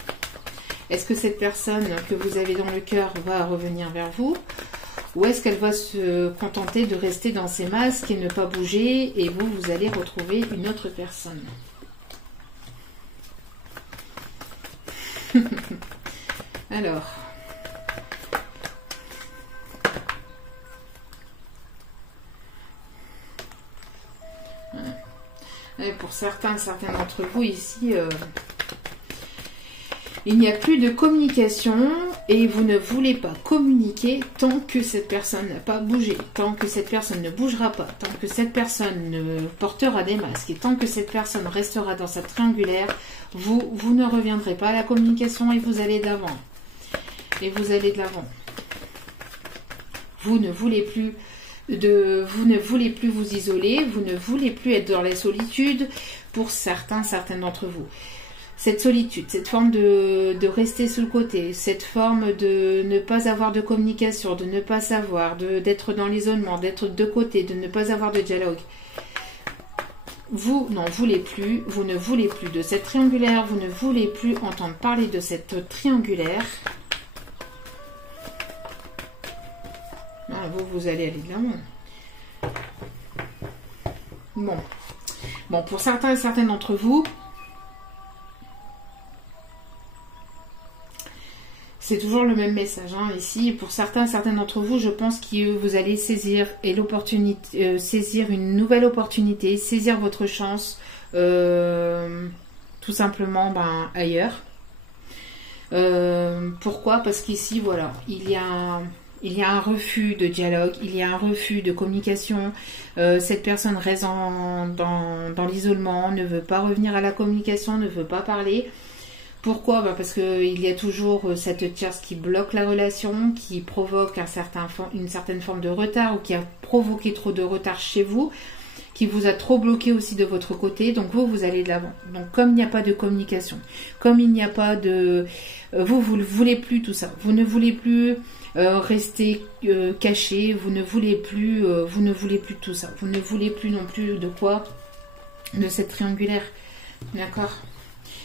Est-ce que cette personne que vous avez dans le cœur va revenir vers vous? Ou est-ce qu'elle va se contenter de rester dans ses masques et ne pas bouger, et vous allez retrouver une autre personne? Alors. Et pour certains d'entre vous ici, il n'y a plus de communication et vous ne voulez pas communiquer tant que cette personne n'a pas bougé, tant que cette personne ne bougera pas, tant que cette personne ne portera des masques et tant que cette personne restera dans sa triangulaire, vous ne reviendrez pas à la communication et vous allez de l'avant. Et vous allez de l'avant. Vous ne voulez plus vous isoler, vous ne voulez plus être dans la solitude pour certaines d'entre vous. Cette solitude, cette forme de rester sur le côté, cette forme de ne pas avoir de communication, de ne pas savoir, d'être dans l'isolement, d'être de côté, de ne pas avoir de dialogue. Vous n'en voulez plus, vous ne voulez plus de cette triangulaire, vous ne voulez plus entendre parler de cette triangulaire. Ah, vous allez aller de l'avant. Bon, pour certains et certaines d'entre vous, c'est toujours le même message hein, ici. Pour certains et certaines d'entre vous, je pense que vous allez saisir saisir une nouvelle opportunité, saisir votre chance, tout simplement ailleurs. Pourquoi? Parce qu'ici, voilà, il y a un refus de dialogue, il y a un refus de communication. Cette personne reste dans l'isolement, ne veut pas revenir à la communication, ne veut pas parler. Pourquoi? Parce qu'il y a toujours cette tierce qui bloque la relation, qui provoque une certaine forme de retard, ou qui a provoqué trop de retard chez vous, qui vous a trop bloqué aussi de votre côté. Donc vous allez de l'avant. Donc comme il n'y a pas de communication, comme il n'y a pas de... Vous ne voulez plus tout ça. Vous ne voulez plus rester caché. Vous ne voulez plus tout ça. Vous ne voulez plus non plus de quoi? De cette triangulaire. D'accord?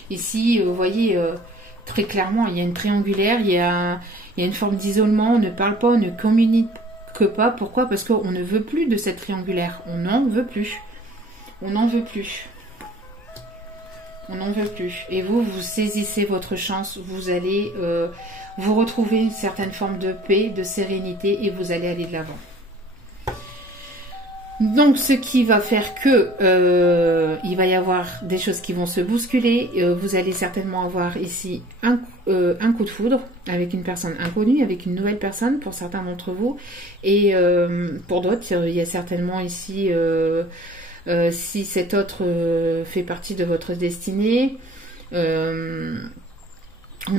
Ici, vous voyez, très clairement, il y a une triangulaire, il y a une forme d'isolement, on ne parle pas, on ne communique pas. Pourquoi? Parce qu'on ne veut plus de cette triangulaire. On n'en veut plus. On n'en veut plus. On n'en veut plus. Et vous saisissez votre chance, vous allez vous retrouver une certaine forme de paix, de sérénité, et vous allez aller de l'avant. Donc, ce qui va faire que il va y avoir des choses qui vont se bousculer. Vous allez certainement avoir ici un coup de foudre avec une personne inconnue, avec une nouvelle personne pour certains d'entre vous. Et pour d'autres, il y a certainement ici si cet autre fait partie de votre destinée. On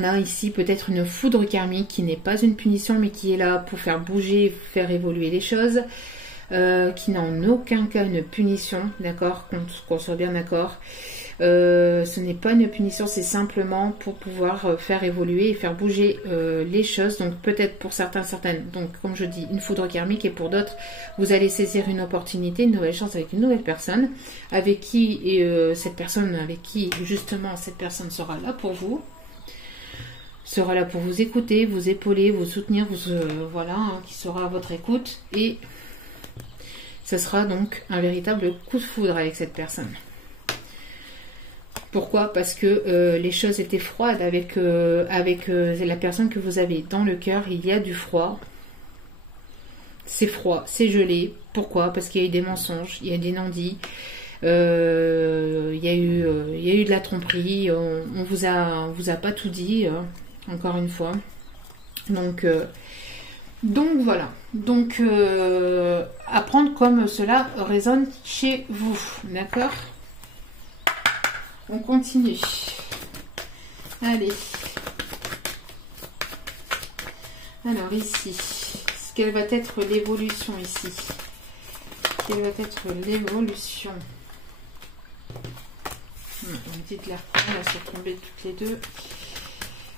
a ici peut-être une foudre karmique qui n'est pas une punition, mais qui est là pour faire bouger, faire évoluer les choses, qui n'a en aucun cas une punition, d'accord, qu'on soit bien d'accord. Ce n'est pas une punition, c'est simplement pour pouvoir faire évoluer et faire bouger les choses. Donc peut-être pour certains, certaines, donc comme je dis, une foudre karmique, et pour d'autres, vous allez saisir une opportunité, une nouvelle chance avec une nouvelle personne, avec qui, cette personne, avec qui justement cette personne sera là pour vous, sera là pour vous écouter, vous épauler, vous soutenir, voilà, hein, qui sera à votre écoute, et ce sera donc un véritable coup de foudre avec cette personne. Pourquoi? Parce que les choses étaient froides avec la personne que vous avez dans le cœur. Il y a du froid. C'est froid, c'est gelé. Pourquoi? Parce qu'il y a eu des mensonges, il y a des non-dits, il y a eu de la tromperie. On vous a pas tout dit, encore une fois. Donc voilà. Donc à prendre comme cela résonne chez vous, d'accord? On continue. Allez. Alors ici, quelle va être l'évolution ici? Quelle va être l'évolution? On va de la reprendre, on va se tomber toutes les deux.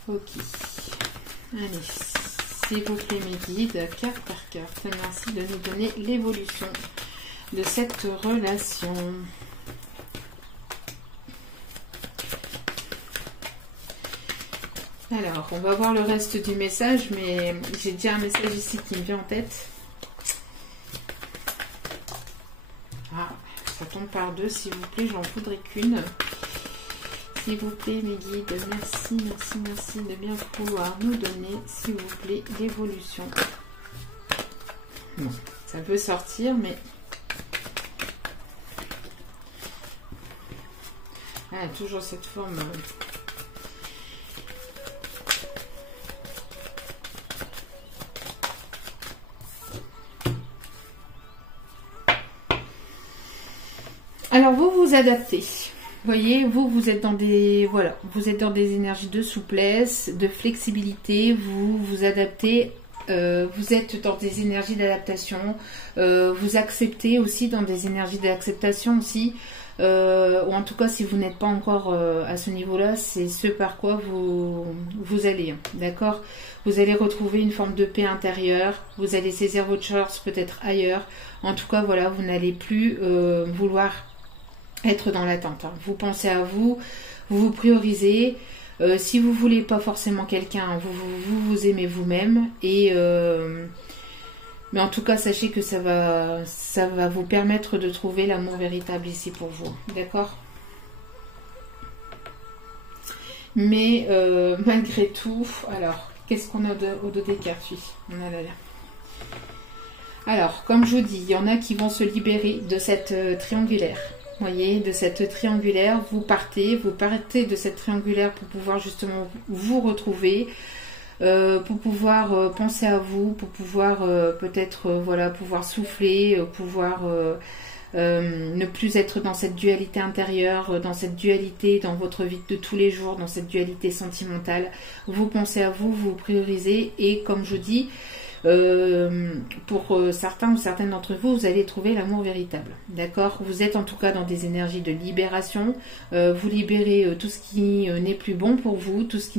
Ok. Allez, s'il vous plaît mes guides, carte par carte, merci de nous donner l'évolution de cette relation. Alors, on va voir le reste du message, mais j'ai déjà un message ici qui me vient en tête. Ah, ça tombe par deux, s'il vous plaît, j'en voudrais qu'une. S'il vous plaît, mes guides, merci, merci, merci de bien vouloir nous donner, s'il vous plaît, l'évolution. Bon, ça peut sortir, mais... Ah, toujours cette forme... Alors vous vous adaptez, vous voyez, vous êtes dans des, voilà, vous êtes dans des énergies de souplesse, de flexibilité, vous vous adaptez, vous êtes dans des énergies d'adaptation, vous acceptez aussi dans des énergies d'acceptation aussi, ou en tout cas si vous n'êtes pas encore à ce niveau-là, c'est ce par quoi vous allez, d'accord? Vous allez retrouver une forme de paix intérieure, vous allez saisir votre chance peut-être ailleurs, en tout cas voilà, vous n'allez plus vouloir être dans l'attente. Hein. Vous pensez à vous, vous vous priorisez. Si vous voulez pas forcément quelqu'un, vous aimez vous-même. Et mais en tout cas, sachez que ça va vous permettre de trouver l'amour véritable ici pour vous. D'accord? Mais malgré tout, alors, qu'est-ce qu'on a au dos des cartes? On a là. Alors, comme je vous dis, il y en a qui vont se libérer de cette triangulaire. Vous voyez, de cette triangulaire, vous partez de cette triangulaire pour pouvoir justement vous retrouver, pour pouvoir penser à vous, pour pouvoir peut-être voilà, pouvoir souffler, pouvoir ne plus être dans cette dualité intérieure, dans cette dualité dans votre vie de tous les jours, dans cette dualité sentimentale. Vous pensez à vous, vous priorisez, et comme je dis, pour certains ou certaines d'entre vous, vous allez trouver l'amour véritable. D'accord? Vous êtes en tout cas dans des énergies de libération. Vous libérez tout ce qui n'est plus bon pour vous, tout ce qui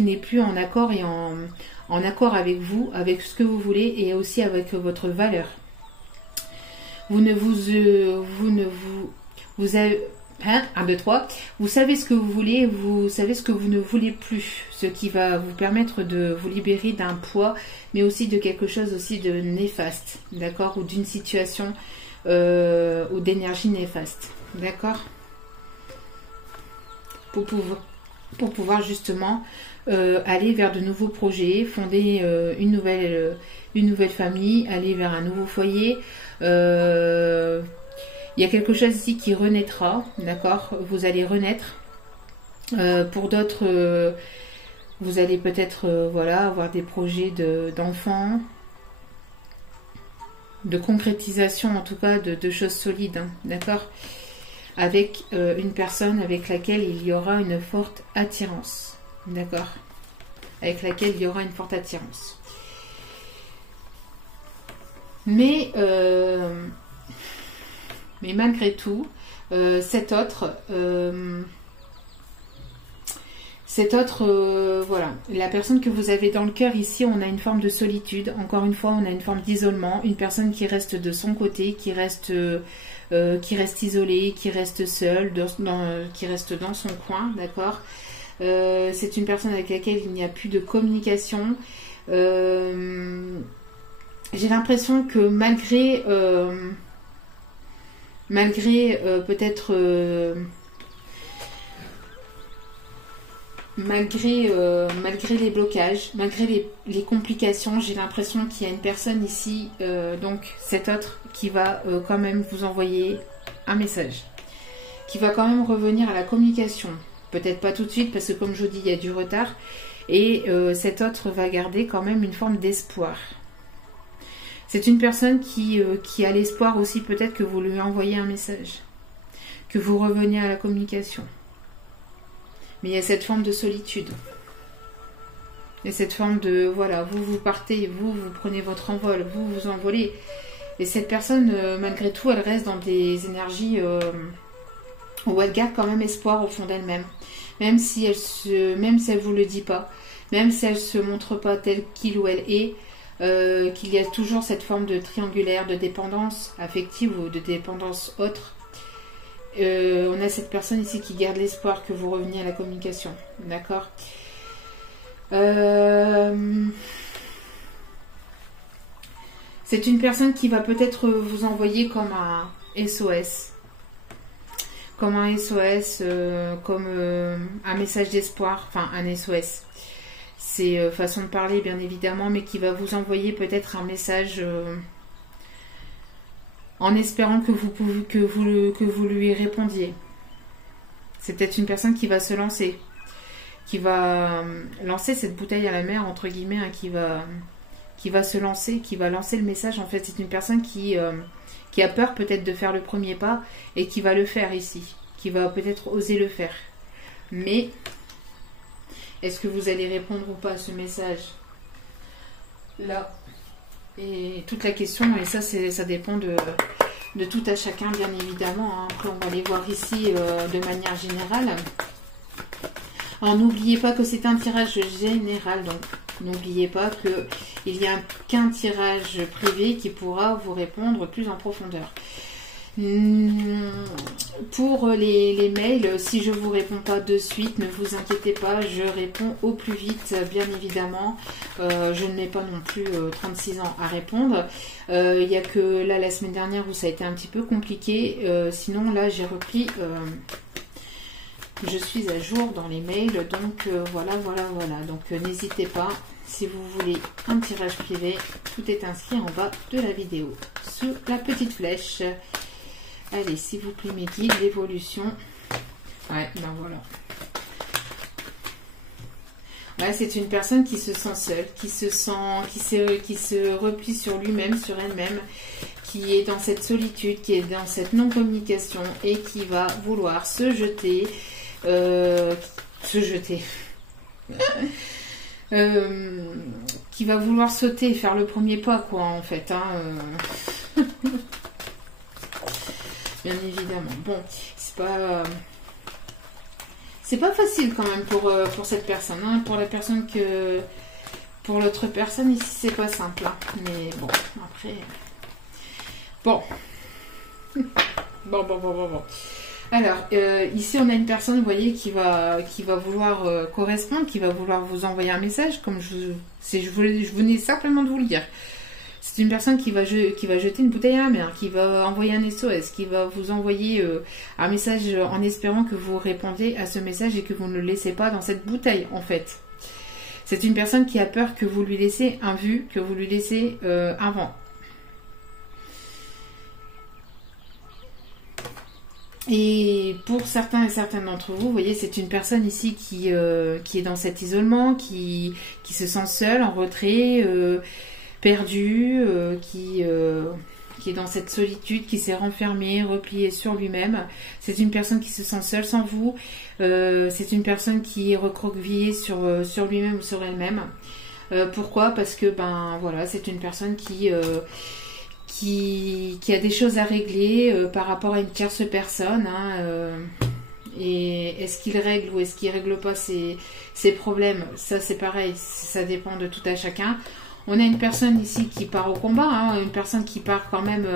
n'est plus en accord et en accord avec vous, avec ce que vous voulez et aussi avec votre valeur. Vous avez... Hein, 1, 2, 3. Vous savez ce que vous voulez, vous savez ce que vous ne voulez plus. Ce qui va vous permettre de vous libérer d'un poids, mais aussi de quelque chose aussi de néfaste. D'accord? Ou d'une situation ou d'énergie néfaste. D'accord? Pour pouvoir justement aller vers de nouveaux projets, fonder une nouvelle famille, aller vers un nouveau foyer. Il y a quelque chose ici qui renaîtra, d'accord? Vous allez renaître. Pour d'autres, vous allez peut-être voilà, avoir des projets d'enfants. de concrétisation, en tout cas de choses solides, hein, d'accord, avec une personne avec laquelle il y aura une forte attirance, d'accord, avec laquelle il y aura une forte attirance. Mais malgré tout, cet autre, voilà, la personne que vous avez dans le cœur ici, on a une forme de solitude. Encore une fois, on a une forme d'isolement. Une personne qui reste de son côté, qui reste isolée, qui reste seule, qui reste dans son coin, d'accord. C'est une personne avec laquelle il n'y a plus de communication. J'ai l'impression que malgré peut-être malgré les blocages, malgré les complications, j'ai l'impression qu'il y a une personne ici, donc cet autre, qui va quand même vous envoyer un message, qui va quand même revenir à la communication. Peut-être pas tout de suite, parce que comme je vous dis, il y a du retard, et cet autre va garder quand même une forme d'espoir. C'est une personne qui a l'espoir aussi, peut-être que vous lui envoyez un message, que vous reveniez à la communication. Mais il y a cette forme de solitude. Il y a cette forme de, voilà, vous partez, vous prenez votre envol, vous envolez. Et cette personne, malgré tout, elle reste dans des énergies où elle garde quand même espoir au fond d'elle-même. Même si elle vous le dit pas, même si elle se montre pas telle qu'il ou elle est, qu'il y a toujours cette forme de triangulaire, de dépendance affective ou de dépendance autre. On a cette personne ici qui garde l'espoir que vous reveniez à la communication. D'accord. C'est une personne qui va peut-être vous envoyer comme un SOS. Comme un SOS, comme un message d'espoir. Enfin, un SOS. C'est façon de parler, bien évidemment, mais qui va vous envoyer peut-être un message... en espérant que vous lui répondiez. C'est peut-être une personne qui va se lancer, qui va lancer cette bouteille à la mer, entre guillemets, hein, qui va se lancer, qui va lancer le message. En fait, c'est une personne qui a peur peut-être de faire le premier pas et qui va le faire ici, qui va peut-être oser le faire. Mais, est-ce que vous allez répondre ou pas à ce message ? Là. Et toute la question, et ça dépend de tout à chacun, bien évidemment. Hein. Après, on va les voir ici de manière générale. Alors, n'oubliez pas que c'est un tirage général. Donc, n'oubliez pas qu'il n'y a qu'un tirage privé qui pourra vous répondre plus en profondeur. Pour les mails, si je ne vous réponds pas de suite, ne vous inquiétez pas, je réponds au plus vite, bien évidemment. Je ne mets pas non plus 36 ans à répondre. Il n'y a que là, la semaine dernière, où ça a été un petit peu compliqué. Sinon, là, j'ai repris... je suis à jour dans les mails, donc voilà. Donc, n'hésitez pas. Si vous voulez un tirage privé, tout est inscrit en bas de la vidéo, sous la petite flèche. Allez, s'il vous plaît, mes guides, l'évolution. Ouais, ben voilà. Ouais, c'est une personne qui se sent seule, qui se replie sur lui-même, sur elle-même, qui est dans cette solitude, qui est dans cette non-communication et qui va vouloir se jeter. Qui va vouloir sauter et faire le premier pas, quoi, en fait. Hein, bien évidemment. Bon, c'est pas facile quand même pour cette personne. Hein. Pour la personne que... Pour l'autre personne, ici, c'est pas simple. Hein. Mais bon, après... Bon. Bon. Alors, ici, on a une personne, vous voyez, qui va vouloir correspondre, qui va vouloir vous envoyer un message, comme je venais simplement de vous le dire. C'est une personne qui va jeter une bouteille à la mer, qui va envoyer un SOS, qui va vous envoyer un message en espérant que vous répondiez à ce message et que vous ne le laissez pas dans cette bouteille, en fait. C'est une personne qui a peur que vous lui laissiez un vu, que vous lui laissiez un vent. Et pour certains et certaines d'entre vous, vous voyez, c'est une personne ici qui est dans cet isolement, qui se sent seule, en retrait, perdue, qui est dans cette solitude, qui s'est renfermé, replié sur lui-même. C'est une personne qui se sent seule sans vous. C'est une personne qui est recroquevillée sur lui-même ou sur elle-même. Pourquoi? Parce que ben voilà, c'est une personne qui a des choses à régler par rapport à une tierce personne. Et est-ce qu'il règle ou est-ce qu'il règle pas ses problèmes? Ça c'est pareil, ça dépend de tout à chacun. On a une personne ici qui part au combat, une personne qui part quand même...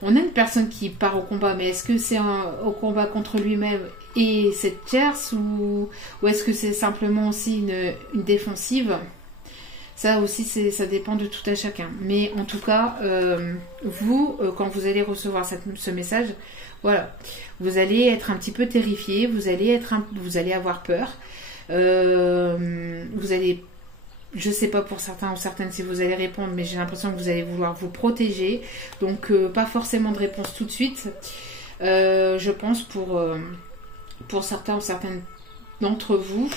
on a une personne qui part au combat, mais est-ce que c'est au combat contre lui-même et cette tierce ou est-ce que c'est simplement aussi une défensive? Ça aussi, ça dépend de tout à chacun. Mais en tout cas, vous, quand vous allez recevoir ce message, voilà, vous allez être un petit peu terrifié, vous allez avoir peur, vous allez... Je ne sais pas pour certains ou certaines si vous allez répondre, mais j'ai l'impression que vous allez vouloir vous protéger. Donc, pas forcément de réponse tout de suite. Je pense pour certains ou certaines d'entre vous.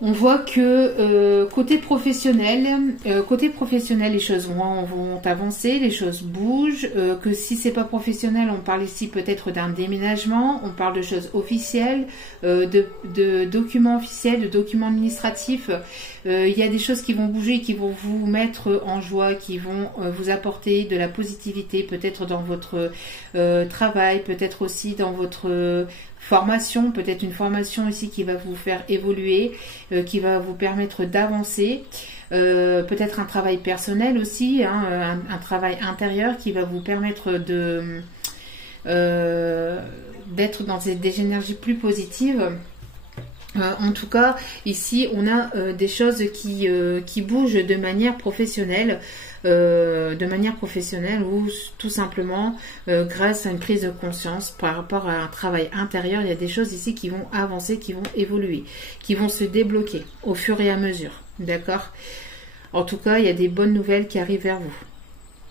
On voit que côté professionnel, les choses vont avancer, les choses bougent. Que si c'est pas professionnel, on parle ici peut-être d'un déménagement, on parle de choses officielles, de documents officiels, de documents administratifs. Il y a des choses qui vont bouger, qui vont vous mettre en joie, qui vont vous apporter de la positivité, peut-être dans votre travail, peut-être aussi dans votre formation, peut-être une formation ici qui va vous faire évoluer, qui va vous permettre d'avancer, peut-être un travail personnel aussi, un travail intérieur qui va vous permettre d'être dans des énergies plus positives. En tout cas, ici, on a des choses qui bougent de manière professionnelle, ou tout simplement grâce à une prise de conscience par rapport à un travail intérieur. Il y a des choses ici qui vont avancer, qui vont évoluer, qui vont se débloquer au fur et à mesure. D'accord? En tout cas, il y a des bonnes nouvelles qui arrivent vers vous.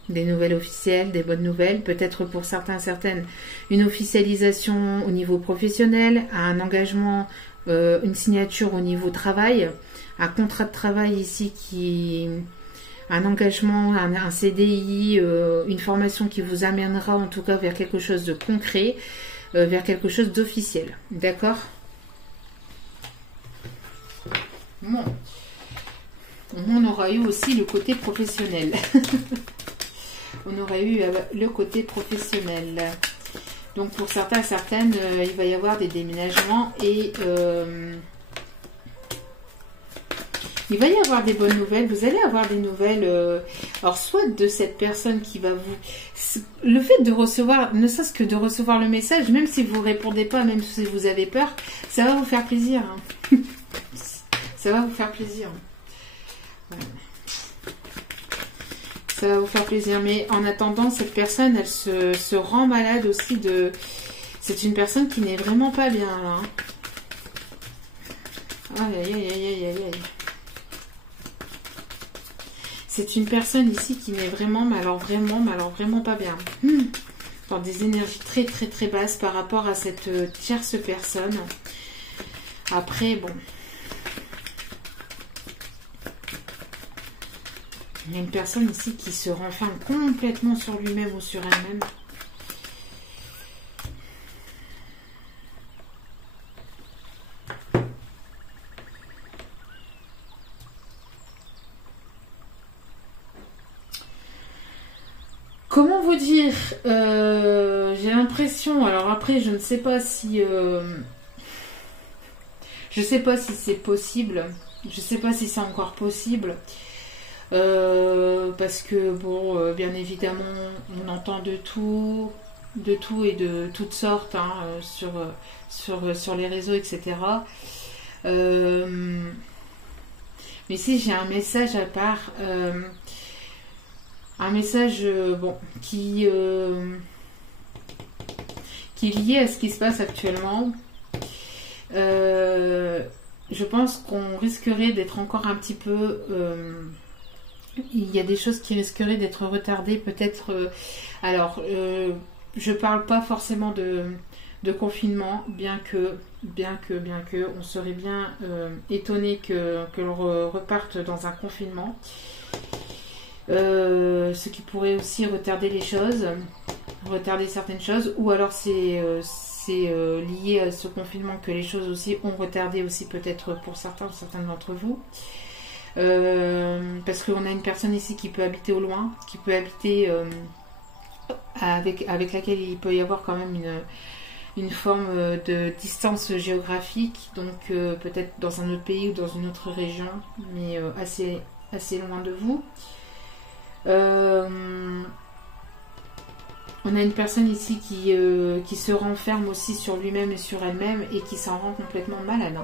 Des nouvelles officielles, des bonnes nouvelles, peut-être pour certains, certaines, une officialisation au niveau professionnel, un engagement, une signature au niveau travail, un contrat de travail ici un engagement, un CDI, une formation qui vous amènera en tout cas vers quelque chose de concret, vers quelque chose d'officiel. D'accord? Bon. On aura eu aussi le côté professionnel. On aura eu le côté professionnel. Donc pour certains, certaines, il va y avoir des déménagements et il va y avoir des bonnes nouvelles. Vous allez avoir des nouvelles, alors soit de cette personne qui va vous... Le fait de recevoir, ne serait-ce que de recevoir le message, même si vous ne répondez pas, même si vous avez peur, ça va vous faire plaisir. Ça va vous faire plaisir. Ça va vous faire plaisir. Mais en attendant, cette personne, elle se rend malade aussi de... C'est une personne qui n'est vraiment pas bien, là. Aïe, aïe, aïe, aïe, aïe, aïe. C'est une personne ici qui n'est vraiment, mais alors vraiment pas bien. Dans des énergies très, très, très basses par rapport à cette tierce personne. Après, bon... Il y a une personne ici qui se renferme complètement sur lui-même ou sur elle-même. Comment vous dire, j'ai l'impression, alors après je ne sais pas si c'est possible, je ne sais pas si c'est encore possible. Parce que bon, bien évidemment, on entend de tout et de toutes sortes sur les réseaux, etc. Mais si j'ai un message à part, un message qui est lié à ce qui se passe actuellement. Je pense qu'on risquerait d'être encore un petit peu... il y a des choses qui risqueraient d'être retardées, peut-être. Je parle pas forcément de confinement, bien que on serait bien étonné que l'on reparte dans un confinement. Ce qui pourrait aussi retarder les choses, retarder certaines choses, ou alors c'est lié à ce confinement que les choses aussi ont retardé aussi peut-être pour certains d'entre vous. Parce qu'on a une personne ici qui peut habiter au loin, qui peut habiter avec laquelle il peut y avoir quand même une forme de distance géographique, donc peut-être dans un autre pays ou dans une autre région, mais assez loin de vous. On a une personne ici qui se renferme aussi sur lui-même et sur elle-même et qui s'en rend complètement malade.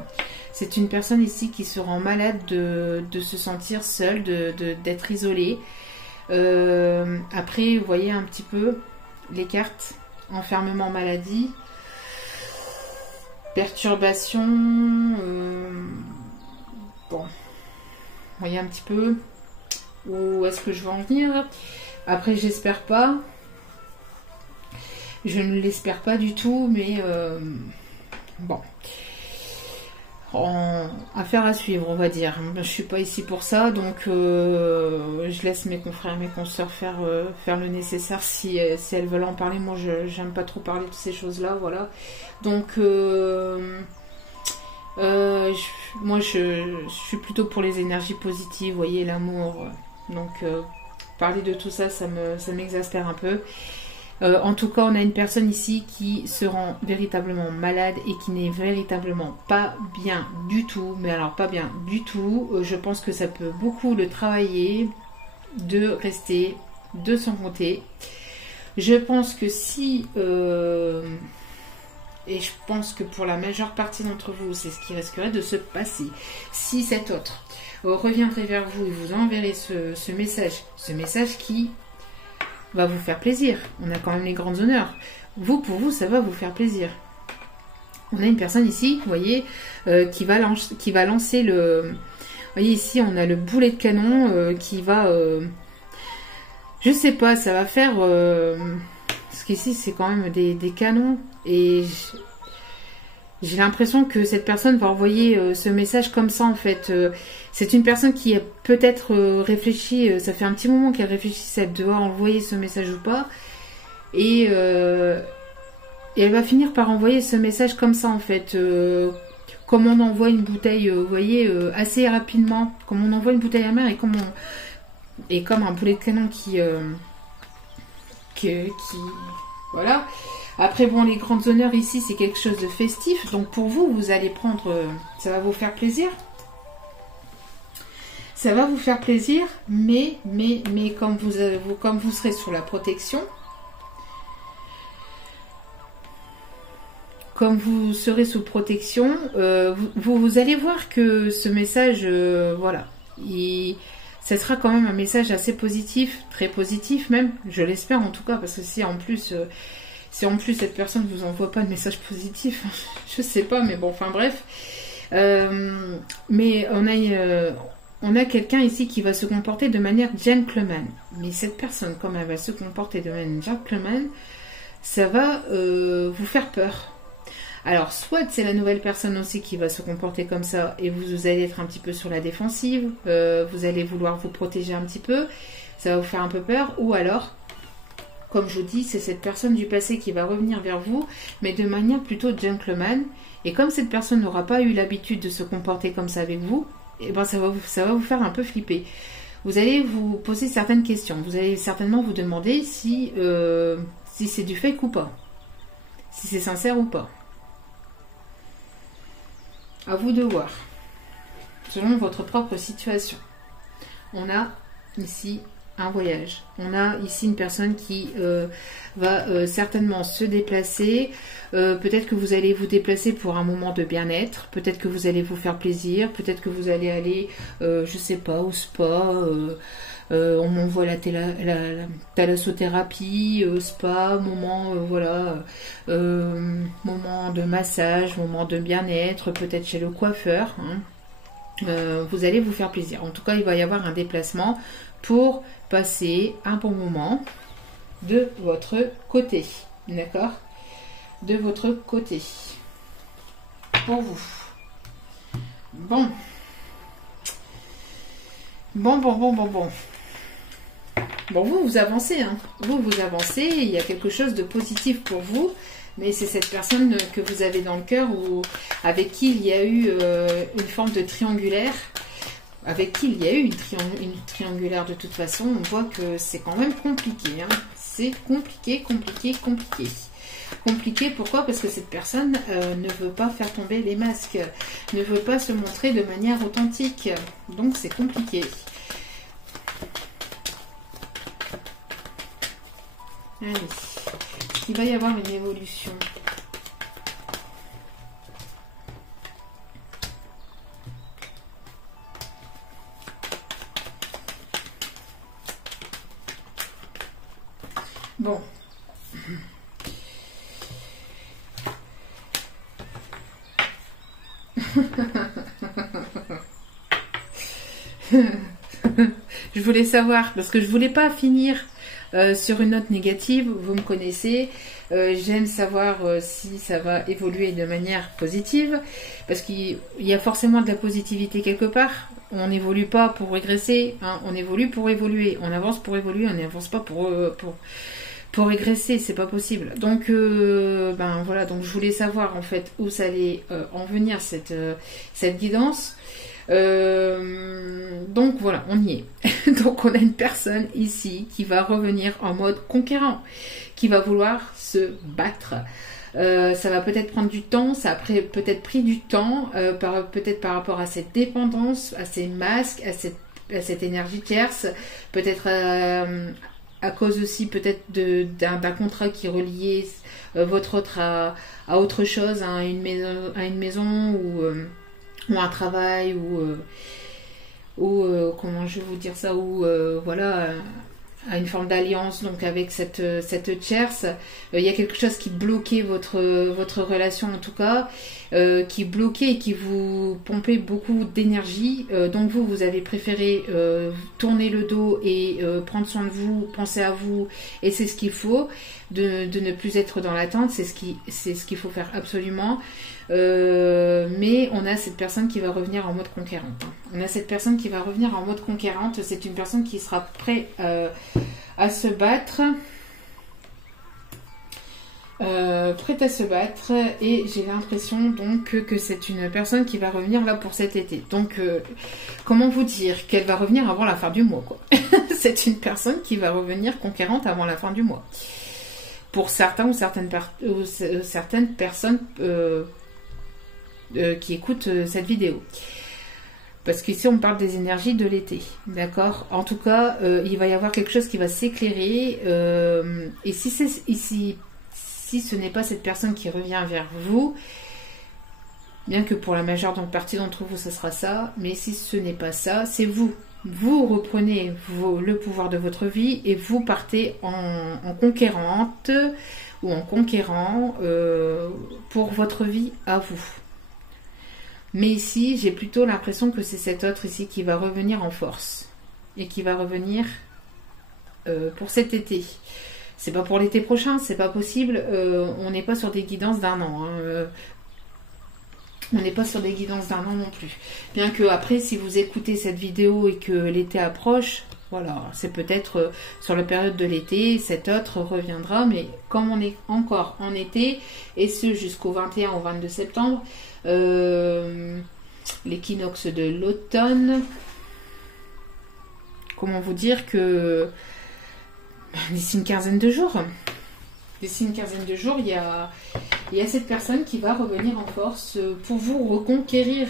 C'est une personne ici qui se rend malade de se sentir seule, d'être isolée. Après, vous voyez un petit peu les cartes. Enfermement, maladie, perturbation. Bon, vous voyez un petit peu où est-ce que je vais en venir. Après, j'espère pas. Je ne l'espère pas du tout, mais bon. Affaire à suivre, on va dire. Je suis pas ici pour ça, donc je laisse mes confrères et mes consoeurs faire le nécessaire si elles veulent en parler. Moi, j'aime pas trop parler de ces choses-là, voilà. Donc, moi, je suis plutôt pour les énergies positives, vous voyez, l'amour. Donc, parler de tout ça, ça m'exaspère un peu. En tout cas, on a une personne ici qui se rend véritablement malade et qui n'est véritablement pas bien du tout. Mais alors, pas bien du tout. Je pense que ça peut beaucoup le travailler de rester de son côté. Je pense que si... et je pense que pour la majeure partie d'entre vous, c'est ce qui risquerait de se passer. Si cet autre reviendrait vers vous et vous enverrait ce message qui... va vous faire plaisir. On a quand même les grands honneurs. Pour vous, ça va vous faire plaisir. On a une personne ici, vous voyez, qui va lancer le... Vous voyez ici, on a le boulet de canon qui va... je sais pas, ça va faire... parce qu'ici, c'est quand même des canons. Et j'ai l'impression que cette personne va envoyer ce message comme ça, en fait. C'est une personne qui a peut-être réfléchi, ça fait un petit moment qu'elle réfléchit si elle doit envoyer ce message ou pas. Et elle va finir par envoyer ce message comme ça, en fait. Comme on envoie une bouteille, vous voyez, assez rapidement. Comme on envoie une bouteille à mer et comme un boulet de canon qui voilà. Après, bon, les grands honneurs ici, c'est quelque chose de festif. Donc pour vous, vous allez prendre... ça va vous faire plaisir. Ça va vous faire plaisir, mais comme vous serez sous la protection, comme vous serez sous protection, vous allez voir que ce message, voilà, ça sera quand même un message assez positif, très positif même, je l'espère en tout cas, parce que si en plus cette personne ne vous envoie pas de message positif, je sais pas, mais bon, enfin bref. Mais on a quelqu'un ici qui va se comporter de manière gentleman. Mais cette personne, comme elle va se comporter de manière gentleman, ça va vous faire peur. Alors, soit c'est la nouvelle personne aussi qui va se comporter comme ça et vous allez être un petit peu sur la défensive, vous allez vouloir vous protéger un petit peu, ça va vous faire un peu peur, ou alors, comme je vous dis, c'est cette personne du passé qui va revenir vers vous, mais de manière plutôt gentleman, et comme cette personne n'aura pas eu l'habitude de se comporter comme ça avec vous, et ben ça va vous faire un peu flipper. Vous allez vous poser certaines questions, vous allez certainement vous demander si c'est du fake ou pas, si c'est sincère ou pas. À vous de voir, selon votre propre situation. On a ici un voyage. On a ici une personne qui va certainement se déplacer. Peut-être que vous allez vous déplacer pour un moment de bien-être. Peut-être que vous allez vous faire plaisir. Peut-être que vous allez aller, je sais pas, au spa. On envoie la thalassothérapie, spa, moment, voilà, moment de massage, moment de bien-être, peut-être chez le coiffeur. Vous allez vous faire plaisir. En tout cas, il va y avoir un déplacement pour passer un bon moment de votre côté. D'accord ? De votre côté. Pour vous. Bon. Bon. Bon, vous avancez, hein. Vous avancez, il y a quelque chose de positif pour vous, mais c'est cette personne que vous avez dans le cœur ou avec qui il y a eu une forme de triangulaire. Avec qui il y a eu une triangulaire de toute façon, on voit que c'est quand même compliqué. Hein. C'est compliqué. Compliqué, pourquoi? Parce que cette personne ne veut pas faire tomber les masques, ne veut pas se montrer de manière authentique. Donc c'est compliqué. Allez, il va y avoir une évolution. Bon. Je voulais savoir, parce que je voulais pas finir sur une note négative, vous me connaissez, j'aime savoir si ça va évoluer de manière positive, parce qu'il y a forcément de la positivité quelque part. On n'évolue pas pour régresser, hein, on évolue pour évoluer, on avance pour évoluer, on n'avance pas pour régresser, c'est pas possible. Donc ben voilà, donc je voulais savoir en fait où ça allait en venir cette guidance. Donc voilà, on y est. Donc on a une personne ici qui va revenir en mode conquérant, qui va vouloir se battre. Ça va peut-être prendre du temps, ça a peut-être pris du temps, peut-être par rapport à cette dépendance, à ces masques, à cette énergie tierce, peut-être à cause aussi peut-être d'un contrat qui reliait votre autre à autre chose, à une maison ou un travail ou comment je vais vous dire ça, ou voilà, à une forme d'alliance donc avec cette tierce. Il y a quelque chose qui bloquait votre relation en tout cas, qui bloquait et qui vous pompait beaucoup d'énergie. Donc vous avez préféré tourner le dos et prendre soin de vous, penser à vous, et c'est ce qu'il faut, de ne plus être dans l'attente, c'est ce qu'il faut faire absolument. Mais on a cette personne qui va revenir en mode conquérante. On a cette personne qui va revenir en mode conquérante. C'est une personne qui sera prête à se battre. Prête à se battre. Et j'ai l'impression donc que c'est une personne qui va revenir là pour cet été. Donc comment vous dire qu'elle va revenir avant la fin du mois, quoi. C'est une personne qui va revenir conquérante avant la fin du mois. Pour certains ou certaines personnes qui écoutent cette vidéo. Parce qu'ici on parle des énergies de l'été, d'accord? En tout cas, il va y avoir quelque chose qui va s'éclairer. Et si ce n'est pas cette personne qui revient vers vous, bien que pour la majeure partie d'entre vous, ce sera ça, mais si ce n'est pas ça, c'est vous. Vous reprenez le pouvoir de votre vie et vous partez en conquérante ou en conquérant pour votre vie à vous. Mais ici, j'ai plutôt l'impression que c'est cet autre ici qui va revenir en force et qui va revenir pour cet été. C'est pas pour l'été prochain, c'est pas possible. On n'est pas sur des guidances d'un an. Hein. On n'est pas sur des guidances d'un an non plus. Bien que après, si vous écoutez cette vidéo et que l'été approche, voilà, c'est peut-être sur la période de l'été, cet autre reviendra. Mais comme on est encore en été, et ce jusqu'au 21 au 22 septembre, l'équinoxe de l'automne, comment vous dire que d'ici une quinzaine de jours, il y a cette personne qui va revenir en force pour vous reconquérir.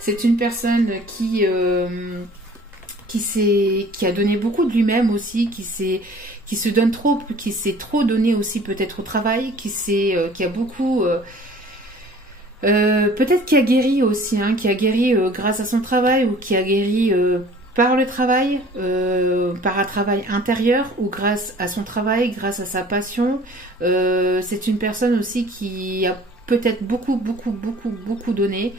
C'est une personne qui a donné beaucoup de lui-même aussi, qui se donne trop, qui s'est trop donné aussi peut-être au travail, qui a beaucoup peut-être qui a guéri aussi, hein, qui a guéri grâce à son travail, ou qui a guéri par le travail, par un travail intérieur, ou grâce à son travail, grâce à sa passion. C'est une personne aussi qui a peut-être beaucoup donné,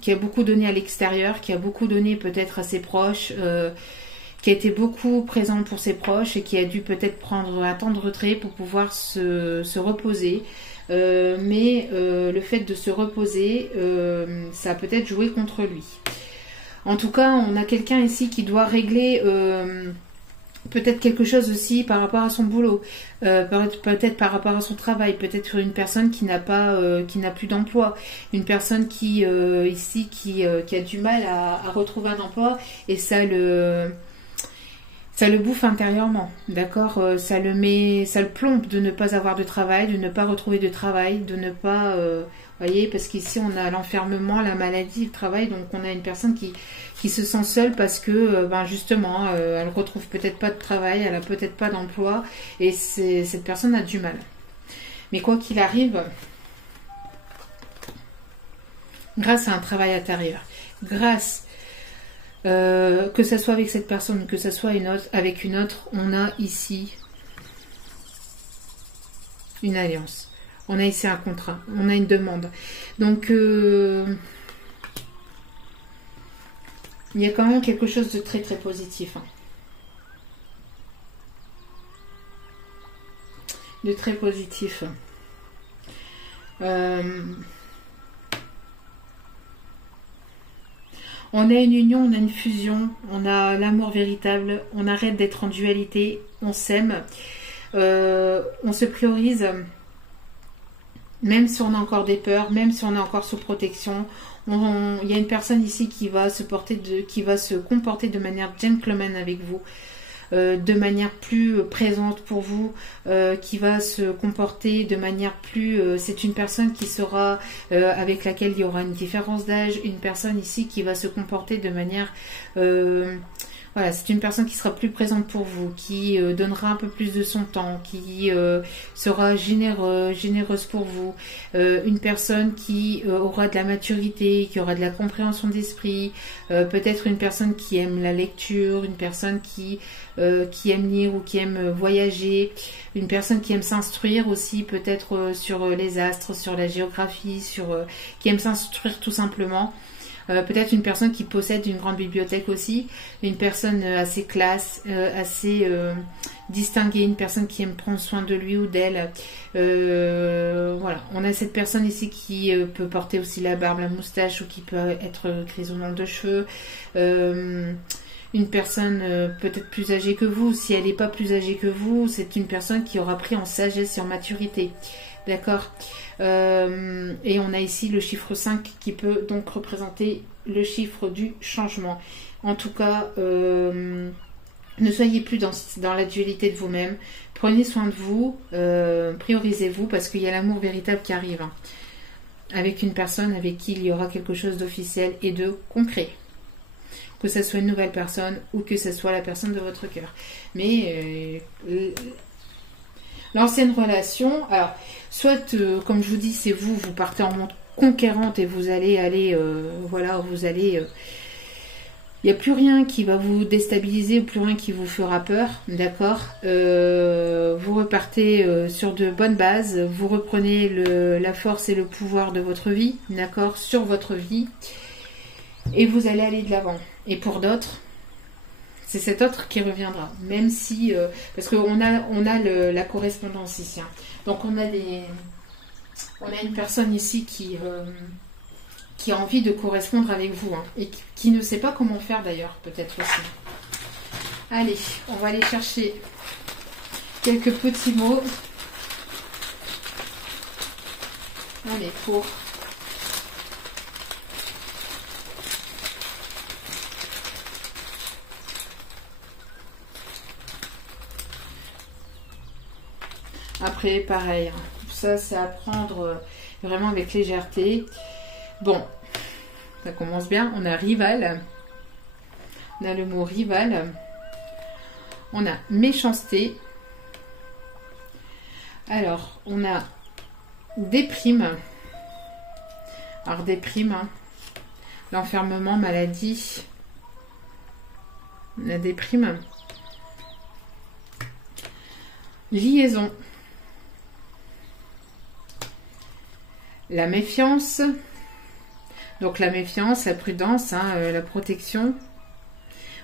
qui a beaucoup donné à l'extérieur, qui a beaucoup donné peut-être à ses proches, qui a été beaucoup présente pour ses proches et qui a dû peut-être prendre un temps de retrait pour pouvoir se reposer. Mais le fait de se reposer, ça a peut-être joué contre lui. En tout cas, on a quelqu'un ici qui doit régler peut-être quelque chose aussi par rapport à son boulot, peut-être par rapport à son travail, peut-être une personne qui n'a plus d'emploi, une personne qui ici qui a du mal à retrouver un emploi et ça le bouffe intérieurement, d'accord, ça le plombe de ne pas avoir de travail, de ne pas retrouver de travail, de ne pas, voyez, parce qu'ici on a l'enfermement, la maladie, le travail, donc on a une personne qui se sent seule parce que, justement, elle retrouve peut-être pas de travail, elle a peut-être pas d'emploi, et cette personne a du mal. Mais quoi qu'il arrive, grâce à un travail intérieur, grâce que ce soit avec cette personne, que ce soit avec une autre, on a ici une alliance. On a ici un contrat, on a une demande. Donc, il y a quand même quelque chose de très très positif. Hein. De très positif. On a une union, on a une fusion, on a l'amour véritable, on arrête d'être en dualité, on s'aime, on se priorise, même si on a encore des peurs, même si on est encore sous protection. Il y a une personne ici qui va se comporter de manière gentleman avec vous, de manière plus présente pour vous, qui va se comporter de manière plus... c'est une personne qui sera avec laquelle il y aura une différence d'âge, une personne ici qui va se comporter de manière... voilà, c'est une personne qui sera plus présente pour vous, qui donnera un peu plus de son temps, qui sera généreuse pour vous, une personne qui aura de la maturité, qui aura de la compréhension d'esprit, peut-être une personne qui aime la lecture, une personne qui aime lire ou qui aime voyager, une personne qui aime s'instruire aussi peut-être sur les astres, sur la géographie, qui aime s'instruire tout simplement. Peut-être une personne qui possède une grande bibliothèque aussi, une personne assez classe, assez distinguée, une personne qui aime prendre soin de lui ou d'elle. Voilà, on a cette personne ici qui peut porter aussi la barbe, la moustache ou qui peut être grisonnante de cheveux. Une personne peut-être plus âgée que vous. Si elle n'est pas plus âgée que vous, c'est une personne qui aura pris en sagesse et en maturité. D'accord. Et on a ici le chiffre 5 qui peut donc représenter le chiffre du changement. En tout cas, ne soyez plus dans la dualité de vous-même. Prenez soin de vous, priorisez-vous parce qu'il y a l'amour véritable qui arrive. Hein, avec une personne avec qui il y aura quelque chose d'officiel et de concret. Que ce soit une nouvelle personne ou que ce soit la personne de votre cœur. Mais... l'ancienne relation, alors, soit, comme je vous dis, c'est vous partez en monde conquérante et vous allez voilà, vous allez... il n'y a plus rien qui va vous déstabiliser, plus rien qui vous fera peur, d'accord. Vous repartez sur de bonnes bases, vous reprenez la force et le pouvoir de votre vie, d'accord, sur votre vie, et vous allez aller de l'avant. Et pour d'autres, c'est cet autre qui reviendra, même si... parce qu'on a la correspondance ici. Hein. Donc on a une personne ici qui a envie de correspondre avec vous. Hein, et qui ne sait pas comment faire d'ailleurs, peut-être aussi. Allez, on va aller chercher quelques petits mots. Allez, pour... Après, pareil, hein. Ça, c'est à prendre vraiment avec légèreté. Bon, ça commence bien. On a rival. On a le mot rival. On a méchanceté. Alors, on a déprime. Alors, déprime, hein. L'enfermement, maladie. On a déprime. Liaison. La méfiance, donc la méfiance, la prudence, hein, la protection. Vous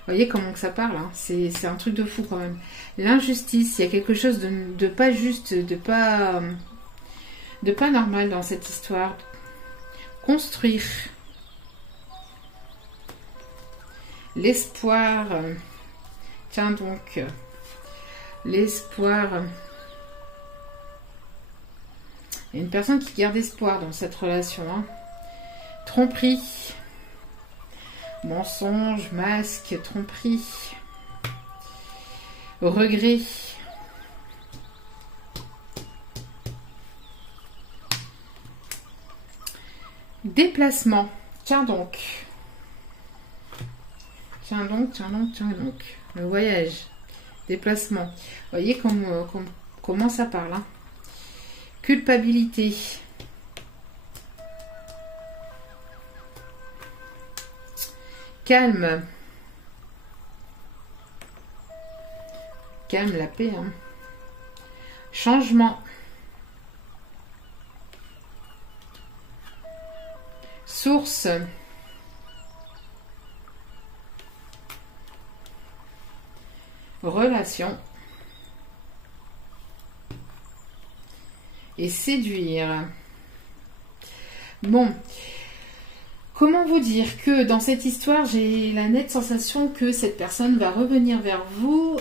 voyez comment que ça parle, hein, c'est un truc de fou quand même. L'injustice, il y a quelque chose de pas juste, de pas normal dans cette histoire. Construire. L'espoir. Tiens donc. L'espoir. Il y a une personne qui garde espoir dans cette relation. Hein. Tromperie. Mensonge, masque, tromperie. Regret. Déplacement. Tiens donc. Tiens donc, tiens donc, tiens donc. Le voyage. Déplacement. Vous voyez comment ça parle. Hein. Culpabilité. Calme. Calme, la paix. Hein. Changement. Source. Relation. Et séduire. Bon. Comment vous dire que dans cette histoire, j'ai la nette sensation que cette personne va revenir vers vous.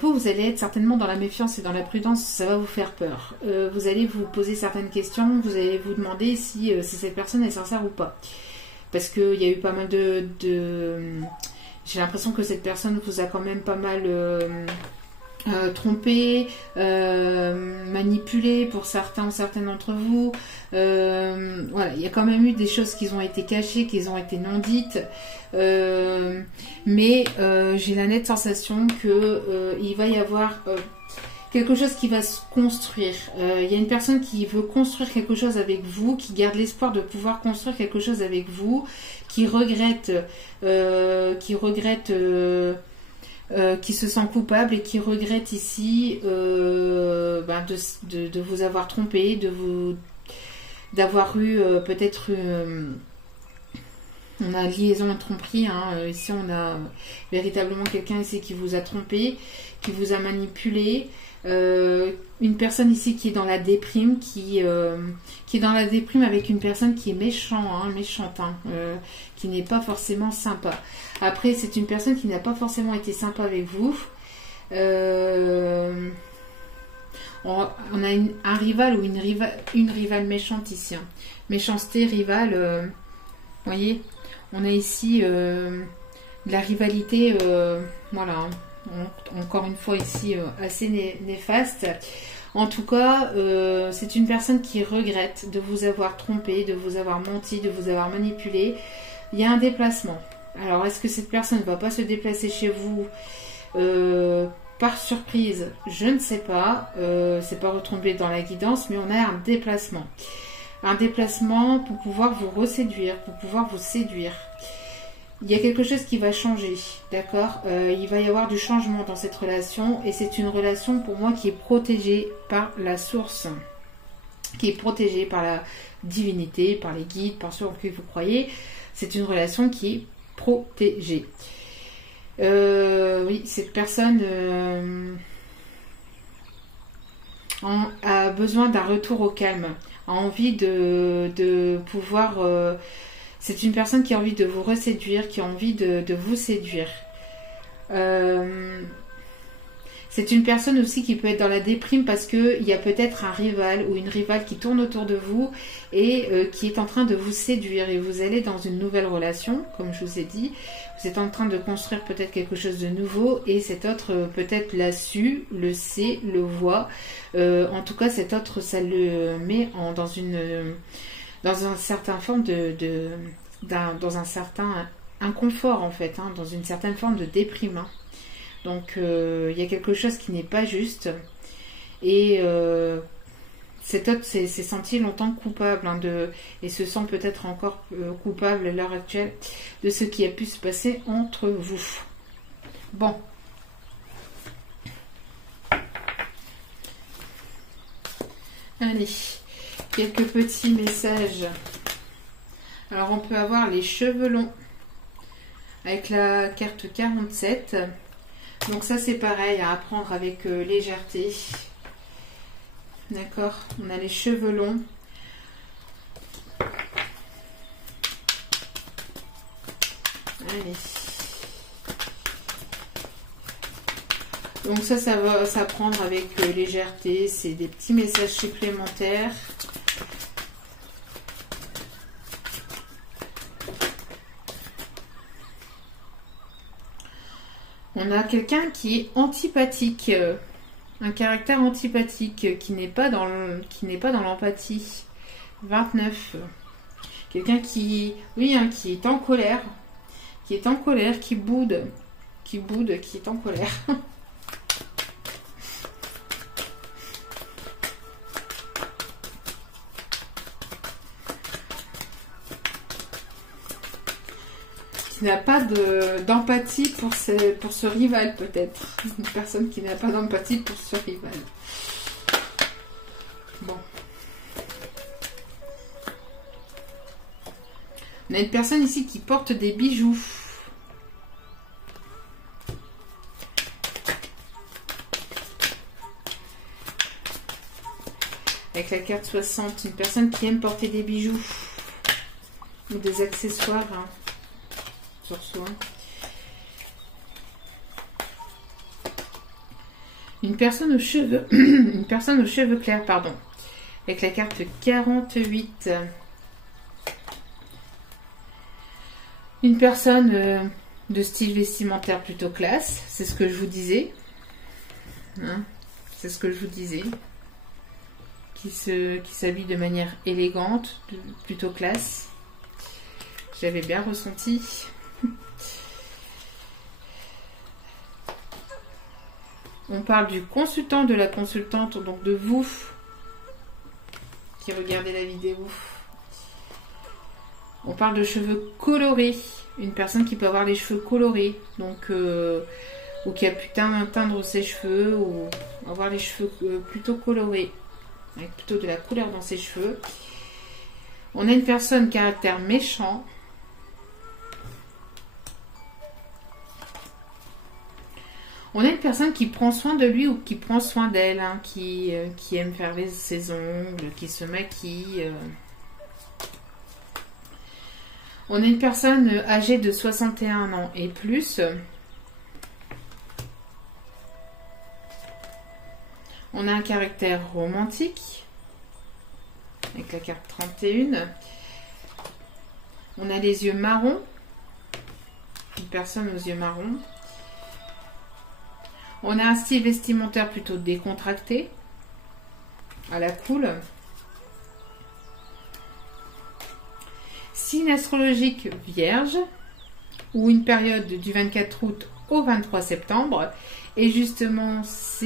Vous allez être certainement dans la méfiance et dans la prudence, ça va vous faire peur. Vous allez vous poser certaines questions, vous allez vous demander si cette personne est sincère ou pas. Parce qu'il y a eu pas mal j'ai l'impression que cette personne vous a quand même pas mal trompé, manipulé pour certains ou certaines d'entre vous. Voilà, il y a quand même eu des choses qui ont été cachées, qui ont été non dites. Mais j'ai la nette sensation que il va y avoir quelque chose qui va se construire. Il y a une personne qui veut construire quelque chose avec vous, qui garde l'espoir de pouvoir construire quelque chose avec vous, qui regrette, qui se sent coupable et qui regrette ici de vous avoir trompé, d'avoir eu peut-être on a liaison et tromperie, hein. Ici on a véritablement quelqu'un ici qui vous a trompé, qui vous a manipulé, une personne ici qui est dans la déprime, qui est dans la déprime avec une personne qui est méchante, qui n'est pas forcément sympa. Après, c'est une personne qui n'a pas forcément été sympa avec vous. On a un rival ou une rivale méchante ici. Hein. Méchanceté, rivale. Vous voyez, on a ici de la rivalité. Voilà. Hein. Encore une fois ici assez néfaste. En tout cas, c'est une personne qui regrette de vous avoir trompé, de vous avoir menti, de vous avoir manipulé. Il y a un déplacement. Alors, est-ce que cette personne ne va pas se déplacer chez vous par surprise? Je ne sais pas. C'est pas retombé dans la guidance, mais on a un déplacement. Un déplacement pour pouvoir vous reséduire, pour pouvoir vous séduire. Il y a quelque chose qui va changer, d'accord? Il va y avoir du changement dans cette relation et c'est une relation pour moi qui est protégée par la source, qui est protégée par la divinité, par les guides, par ceux en qui vous croyez. C'est une relation qui est protégée. Oui, cette personne a besoin d'un retour au calme, a envie de pouvoir... c'est une personne qui a envie de vous reséduire, qui a envie de vous séduire. C'est une personne aussi qui peut être dans la déprime parce qu'il y a peut-être un rival ou une rivale qui tourne autour de vous et qui est en train de vous séduire. Et vous allez dans une nouvelle relation, comme je vous ai dit. Vous êtes en train de construire peut-être quelque chose de nouveau et cet autre peut-être l'a su, le sait, le voit. En tout cas, cet autre, ça le met dans un certain forme dans un certain inconfort en fait, hein, dans une certaine forme de déprime. Hein. Donc il y a quelque chose qui n'est pas juste et cet autre s'est senti longtemps coupable et se sent peut-être encore coupable à l'heure actuelle de ce qui a pu se passer entre vous. Bon. Allez, quelques petits messages. Alors on peut avoir les cheveux longs avec la carte 47. Donc ça c'est pareil, à apprendre avec légèreté. D'accord, on a les cheveux longs. Allez. Donc ça va s'apprendre avec légèreté. C'est des petits messages supplémentaires. On a quelqu'un qui est antipathique, un caractère antipathique qui n'est pas dans l'empathie. 29. Quelqu'un qui, oui, hein, qui est en colère, qui boude, qui est en colère. Qui n'a pas d'empathie pour ce rival, peut-être. Une personne qui n'a pas d'empathie pour ce rival. Bon. On a une personne ici qui porte des bijoux. Avec la carte 60, une personne qui aime porter des bijoux. Ou des accessoires. Hein. Sur soi. Une personne aux cheveux clairs, pardon, avec la carte 48. Une personne de style vestimentaire plutôt classe, c'est ce que je vous disais, hein, c'est ce que je vous disais, qui s'habille de manière élégante, plutôt classe. J'avais bien ressenti. On parle du consultant, de la consultante, donc de vous qui regardez la vidéo. On parle de cheveux colorés. Une personne qui peut avoir les cheveux colorés, donc ou qui a pu teindre ses cheveux, ou avoir les cheveux plutôt colorés, avec plutôt de la couleur dans ses cheveux. On a une personne caractère méchant. On a une personne qui prend soin de lui ou qui prend soin d'elle, hein, qui aime faire ses ongles, qui se maquille. On a une personne âgée de 61 ans et plus. On a un caractère romantique, avec la carte 31. On a les yeux marrons. Une personne aux yeux marrons. On a un style vestimentaire plutôt décontracté, à la cool. Signe astrologique vierge, ou une période du 24 août au 23 septembre. Et justement, ça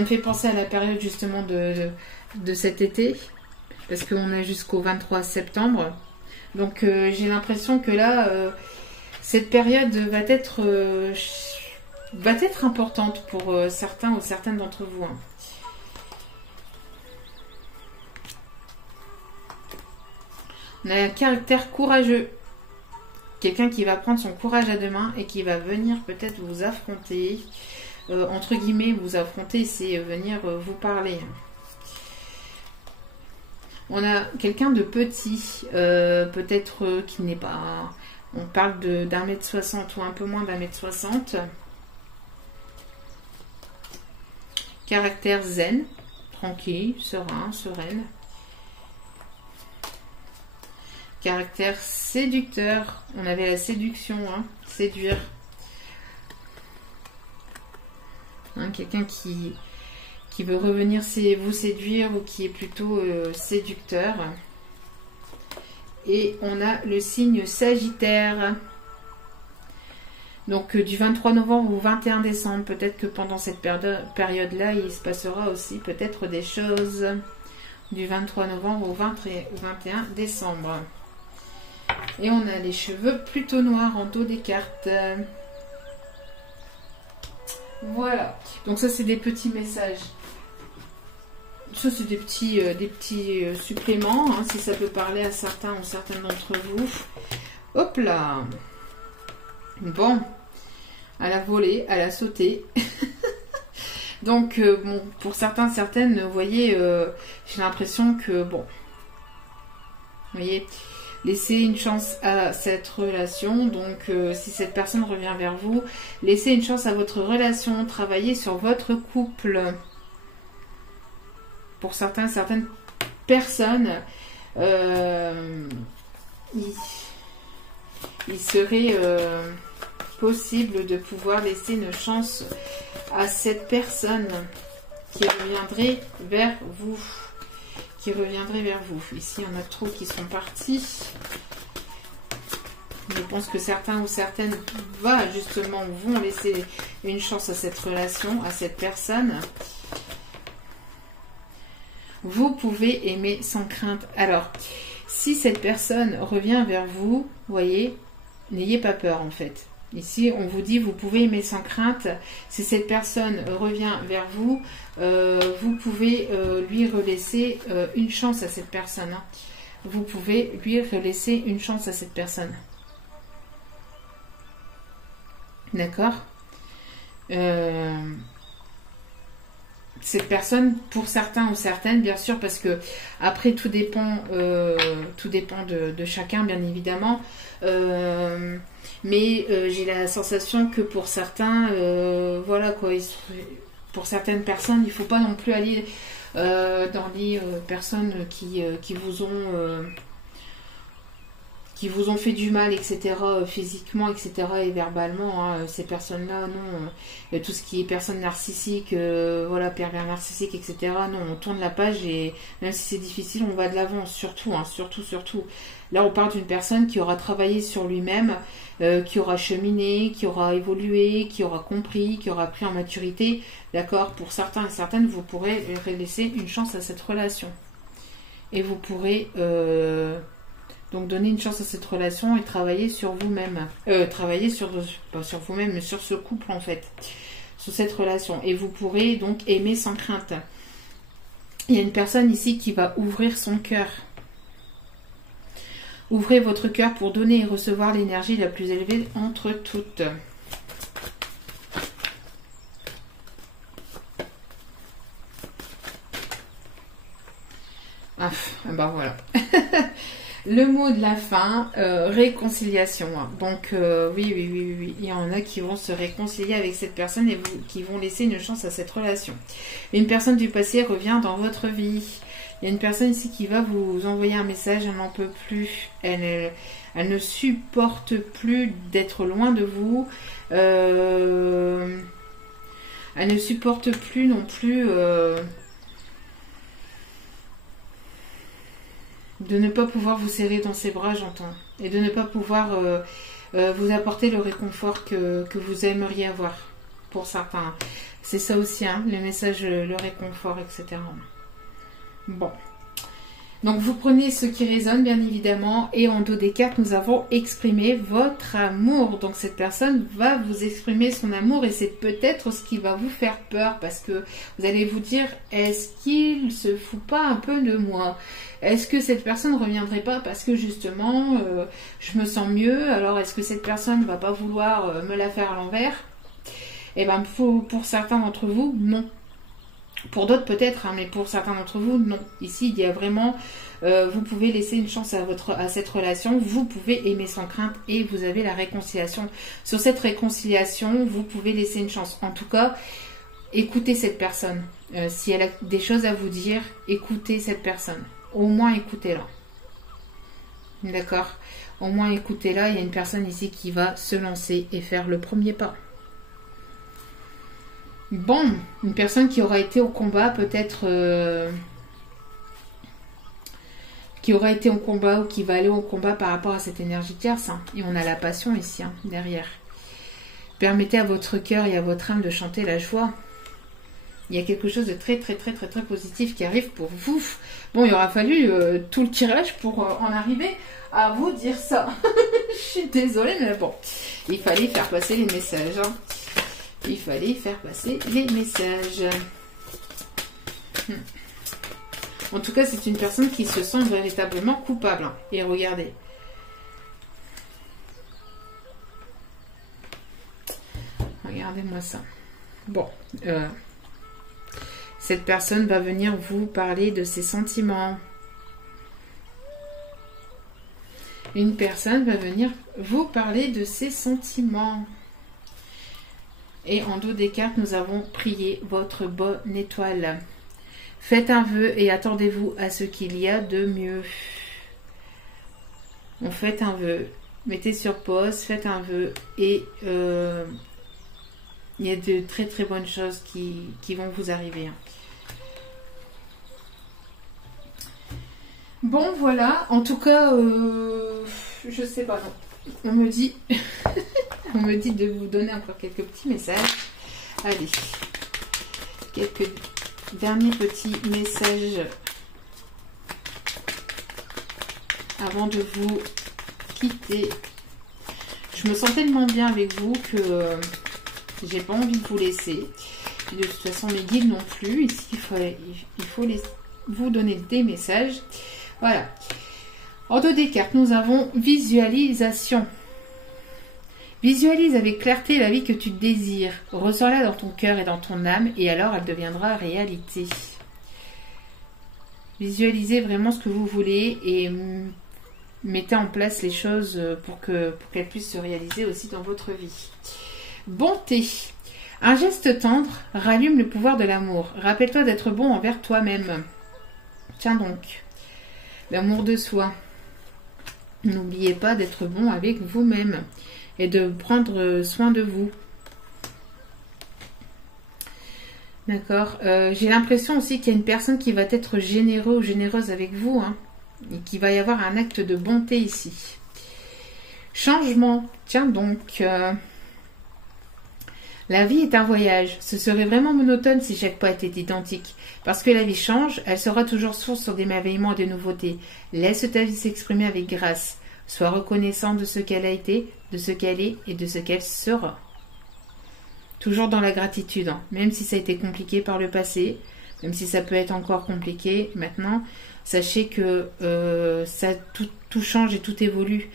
me fait penser à la période justement de cet été, parce qu'on a jusqu'au 23 septembre. Donc j'ai l'impression que là... cette période va être importante pour certains ou certaines d'entre vous. Hein. On a un caractère courageux. Quelqu'un qui va prendre son courage à deux mains et qui va venir peut-être vous affronter. Entre guillemets, vous affronter, c'est venir vous parler. On a quelqu'un de petit, peut-être qui n'est pas... On parle d'un mètre 60 ou un peu moins d'un mètre 60. Caractère zen, tranquille, serein, sereine. Caractère séducteur. On avait la séduction, hein, séduire. Hein, quelqu'un qui veut revenir vous séduire ou qui est plutôt séducteur. Et on a le signe Sagittaire. Donc du 23 novembre au 21 décembre. Peut-être que pendant cette période-là, il se passera aussi peut-être des choses. Du 23 novembre au 21 décembre. Et on a les cheveux plutôt noirs en dos des cartes. Voilà. Donc ça, c'est des petits messages. Ça, c'est des petits suppléments, hein, si ça peut parler à certains ou certaines d'entre vous. Hop là. Bon. À la volée, à la sautée. Donc, bon, pour certains, certaines, vous voyez, j'ai l'impression que, bon, vous voyez, laissez une chance à cette relation. Donc, si cette personne revient vers vous, laissez une chance à votre relation. Travaillez sur votre couple. Pour certaines personnes, il serait possible de pouvoir laisser une chance à cette personne qui reviendrait vers vous. Ici, on a trop qui sont partis. Je pense que certains ou certaines vont laisser une chance à cette relation, à cette personne. Vous pouvez aimer sans crainte. Alors, si cette personne revient vers vous, voyez, n'ayez pas peur en fait. Ici, on vous dit, vous pouvez aimer sans crainte. Si cette personne revient vers vous, vous pouvez lui relaisser une chance à cette personne. Hein. Vous pouvez lui relaisser une chance à cette personne. D'accord. Cette personne, pour certains ou certaines, bien sûr, parce que après tout dépend de chacun, bien évidemment. Mais j'ai la sensation que pour certains, voilà quoi, pour certaines personnes, il ne faut pas non plus aller dans les personnes qui vous ont fait du mal, etc., physiquement, etc., et verbalement, hein, ces personnes-là, non, tout ce qui est personne narcissique, voilà, pervers narcissique, etc., non, on tourne la page et même si c'est difficile, on va de l'avant, surtout, hein, surtout. Là, on parle d'une personne qui aura travaillé sur lui-même, qui aura cheminé, qui aura évolué, qui aura compris, qui aura pris en maturité, d'accord, pour certains et certaines, vous pourrez laisser une chance à cette relation. Et vous pourrez... donc donner une chance à cette relation et travailler sur vous-même. Pas sur vous-même, mais sur ce couple en fait. Sur cette relation. Et vous pourrez donc aimer sans crainte. Il y a une personne ici qui va ouvrir son cœur. Ouvrez votre cœur pour donner et recevoir l'énergie la plus élevée entre toutes. Ah, ben voilà. Le mot de la fin, réconciliation. Donc oui, il y en a qui vont se réconcilier avec cette personne et qui vont laisser une chance à cette relation. Une personne du passé revient dans votre vie. Il y a une personne ici qui va vous envoyer un message, elle n'en peut plus. Elle ne supporte plus d'être loin de vous. Elle ne supporte plus non plus... de ne pas pouvoir vous serrer dans ses bras, j'entends. Et de ne pas pouvoir vous apporter le réconfort que vous aimeriez avoir. Pour certains. C'est ça aussi, hein, le message, le réconfort, etc. Bon. Donc vous prenez ce qui résonne, bien évidemment. Et en dos des cartes, nous avons exprimé votre amour. Donc cette personne va vous exprimer son amour. Et c'est peut-être ce qui va vous faire peur. Parce que vous allez vous dire, est-ce qu'il se fout pas un peu de moi ? Est-ce que cette personne ne reviendrait pas parce que justement, je me sens mieux? Alors est-ce que cette personne ne va pas vouloir me la faire à l'envers? Eh bien, pour certains d'entre vous, non. Pour d'autres peut-être, hein, mais pour certains d'entre vous, non. Ici, il y a vraiment, vous pouvez laisser une chance à cette relation, vous pouvez aimer sans crainte et vous avez la réconciliation. Sur cette réconciliation, vous pouvez laisser une chance. En tout cas, écoutez cette personne. Si elle a des choses à vous dire, écoutez cette personne. Au moins écoutez-la. D'accord? Au moins écoutez-la. Il y a une personne ici qui va se lancer et faire le premier pas. Bon, une personne qui aura été au combat, peut-être qui aura été au combat ou qui va aller au combat par rapport à cette énergie tierce. Hein. Et on a la passion ici, hein, derrière. Permettez à votre cœur et à votre âme de chanter la joie. Il y a quelque chose de très positif qui arrive pour vous. Bon, il aura fallu tout le tirage pour en arriver à vous dire ça. Je suis désolée, mais bon. Il fallait faire passer les messages. Hein. Il fallait faire passer les messages. En tout cas, c'est une personne qui se sent véritablement coupable. Hein. Et regardez. Regardez-moi ça. Bon. Cette personne va venir vous parler de ses sentiments. Une personne va venir vous parler de ses sentiments. Et en dos des cartes, nous avons prié votre bonne étoile. Faites un vœu et attendez-vous à ce qu'il y a de mieux. On fait un vœu. Mettez sur pause, faites un vœu et il y a de très très bonnes choses qui vont vous arriver. Bon, voilà. En tout cas, je sais pas. Non. On me dit, on me dit de vous donner encore quelques petits messages. Allez, quelques derniers petits messages avant de vous quitter. Je me sens tellement bien avec vous que j'ai pas envie de vous laisser. Et de toute façon, mes guides non plus. Ici, il faut vous donner des messages. Voilà. En dos des cartes, nous avons visualisation. Visualise avec clarté la vie que tu désires. Ressens-la dans ton cœur et dans ton âme et alors elle deviendra réalité. Visualisez vraiment ce que vous voulez et mettez en place les choses pour qu'elles puissent se réaliser aussi dans votre vie. Bonté. Un geste tendre rallume le pouvoir de l'amour. Rappelle-toi d'être bon envers toi-même. Tiens donc. L'amour de soi. N'oubliez pas d'être bon avec vous-même et de prendre soin de vous. D'accord. J'ai l'impression aussi qu'il y a une personne qui va être généreux ou généreuse avec vous. Et qu'il va y avoir un acte de bonté ici. Changement. Tiens donc. La vie est un voyage. Ce serait vraiment monotone si chaque pas était identique. Parce que la vie change, elle sera toujours source d'émerveillement et de nouveautés. Laisse ta vie s'exprimer avec grâce. Sois reconnaissant de ce qu'elle a été, de ce qu'elle est et de ce qu'elle sera. Toujours dans la gratitude, même si ça a été compliqué par le passé, même si ça peut être encore compliqué maintenant, sachez que tout change et tout évolue.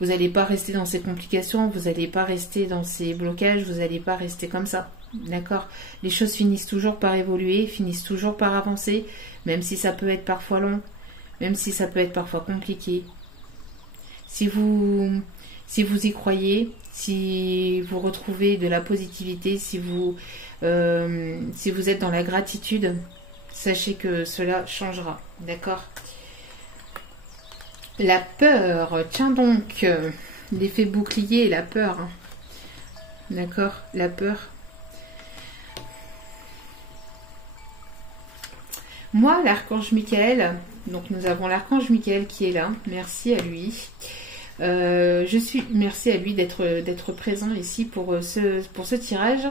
Vous n'allez pas rester dans ces complications, vous n'allez pas rester dans ces blocages, vous n'allez pas rester comme ça. D'accord? Les choses finissent toujours par évoluer, finissent toujours par avancer, même si ça peut être parfois long, même si ça peut être parfois compliqué. Si vous y croyez, si vous retrouvez de la positivité, si vous êtes dans la gratitude, sachez que cela changera. D'accord? La peur, tiens donc, l'effet bouclier et la peur. D'accord, la peur. Moi, l'archange Michael, donc nous avons l'archange Michael qui est là, merci à lui. Merci à lui d'être présent ici pour ce tirage.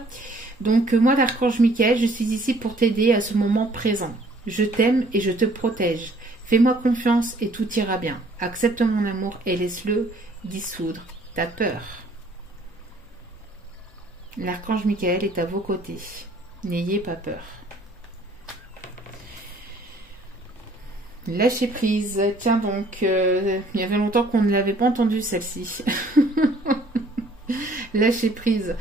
Donc moi, l'archange Michael, je suis ici pour t'aider à ce moment présent. Je t'aime et je te protège. Fais-moi confiance et tout ira bien. Accepte mon amour et laisse-le dissoudre ta peur. L'archange Michael est à vos côtés. N'ayez pas peur. Lâcher prise. Tiens donc, il y avait longtemps qu'on ne l'avait pas entendue celle-ci. Lâcher prise.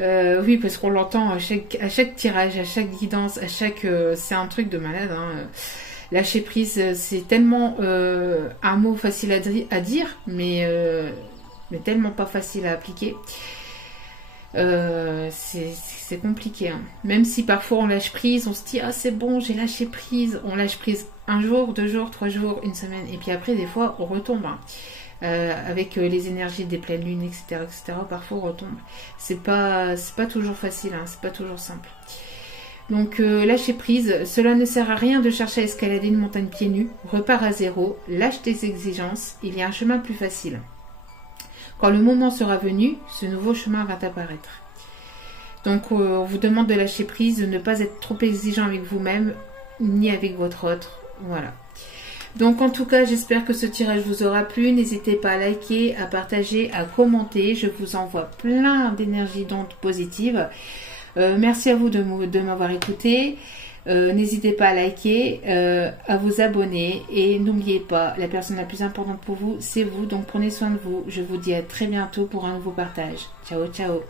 Oui, parce qu'on l'entend à chaque tirage, à chaque guidance, à chaque... c'est un truc de malade. Lâcher prise, c'est tellement un mot facile à dire, mais tellement pas facile à appliquer. C'est compliqué. Même si parfois on lâche prise, on se dit ah c'est bon, j'ai lâché prise. On lâche prise un jour, 2 jours, 3 jours, une semaine, et puis après des fois on retombe. Avec les énergies des pleines lunes, etc., parfois on retombe. C'est pas toujours facile, c'est pas toujours simple. Donc lâcher prise, cela ne sert à rien de chercher à escalader une montagne pieds nus. Repars à zéro, lâche tes exigences, il y a un chemin plus facile. Quand le moment sera venu, ce nouveau chemin va apparaître. Donc on vous demande de lâcher prise, de ne pas être trop exigeant avec vous-même, ni avec votre autre. Voilà. Donc en tout cas, j'espère que ce tirage vous aura plu. N'hésitez pas à liker, à partager, à commenter. Je vous envoie plein d'énergie d'ondes positives. Merci à vous de m'avoir écouté. N'hésitez pas à liker, à vous abonner. Et n'oubliez pas, la personne la plus importante pour vous, c'est vous. Donc prenez soin de vous. Je vous dis à très bientôt pour un nouveau partage. Ciao, ciao.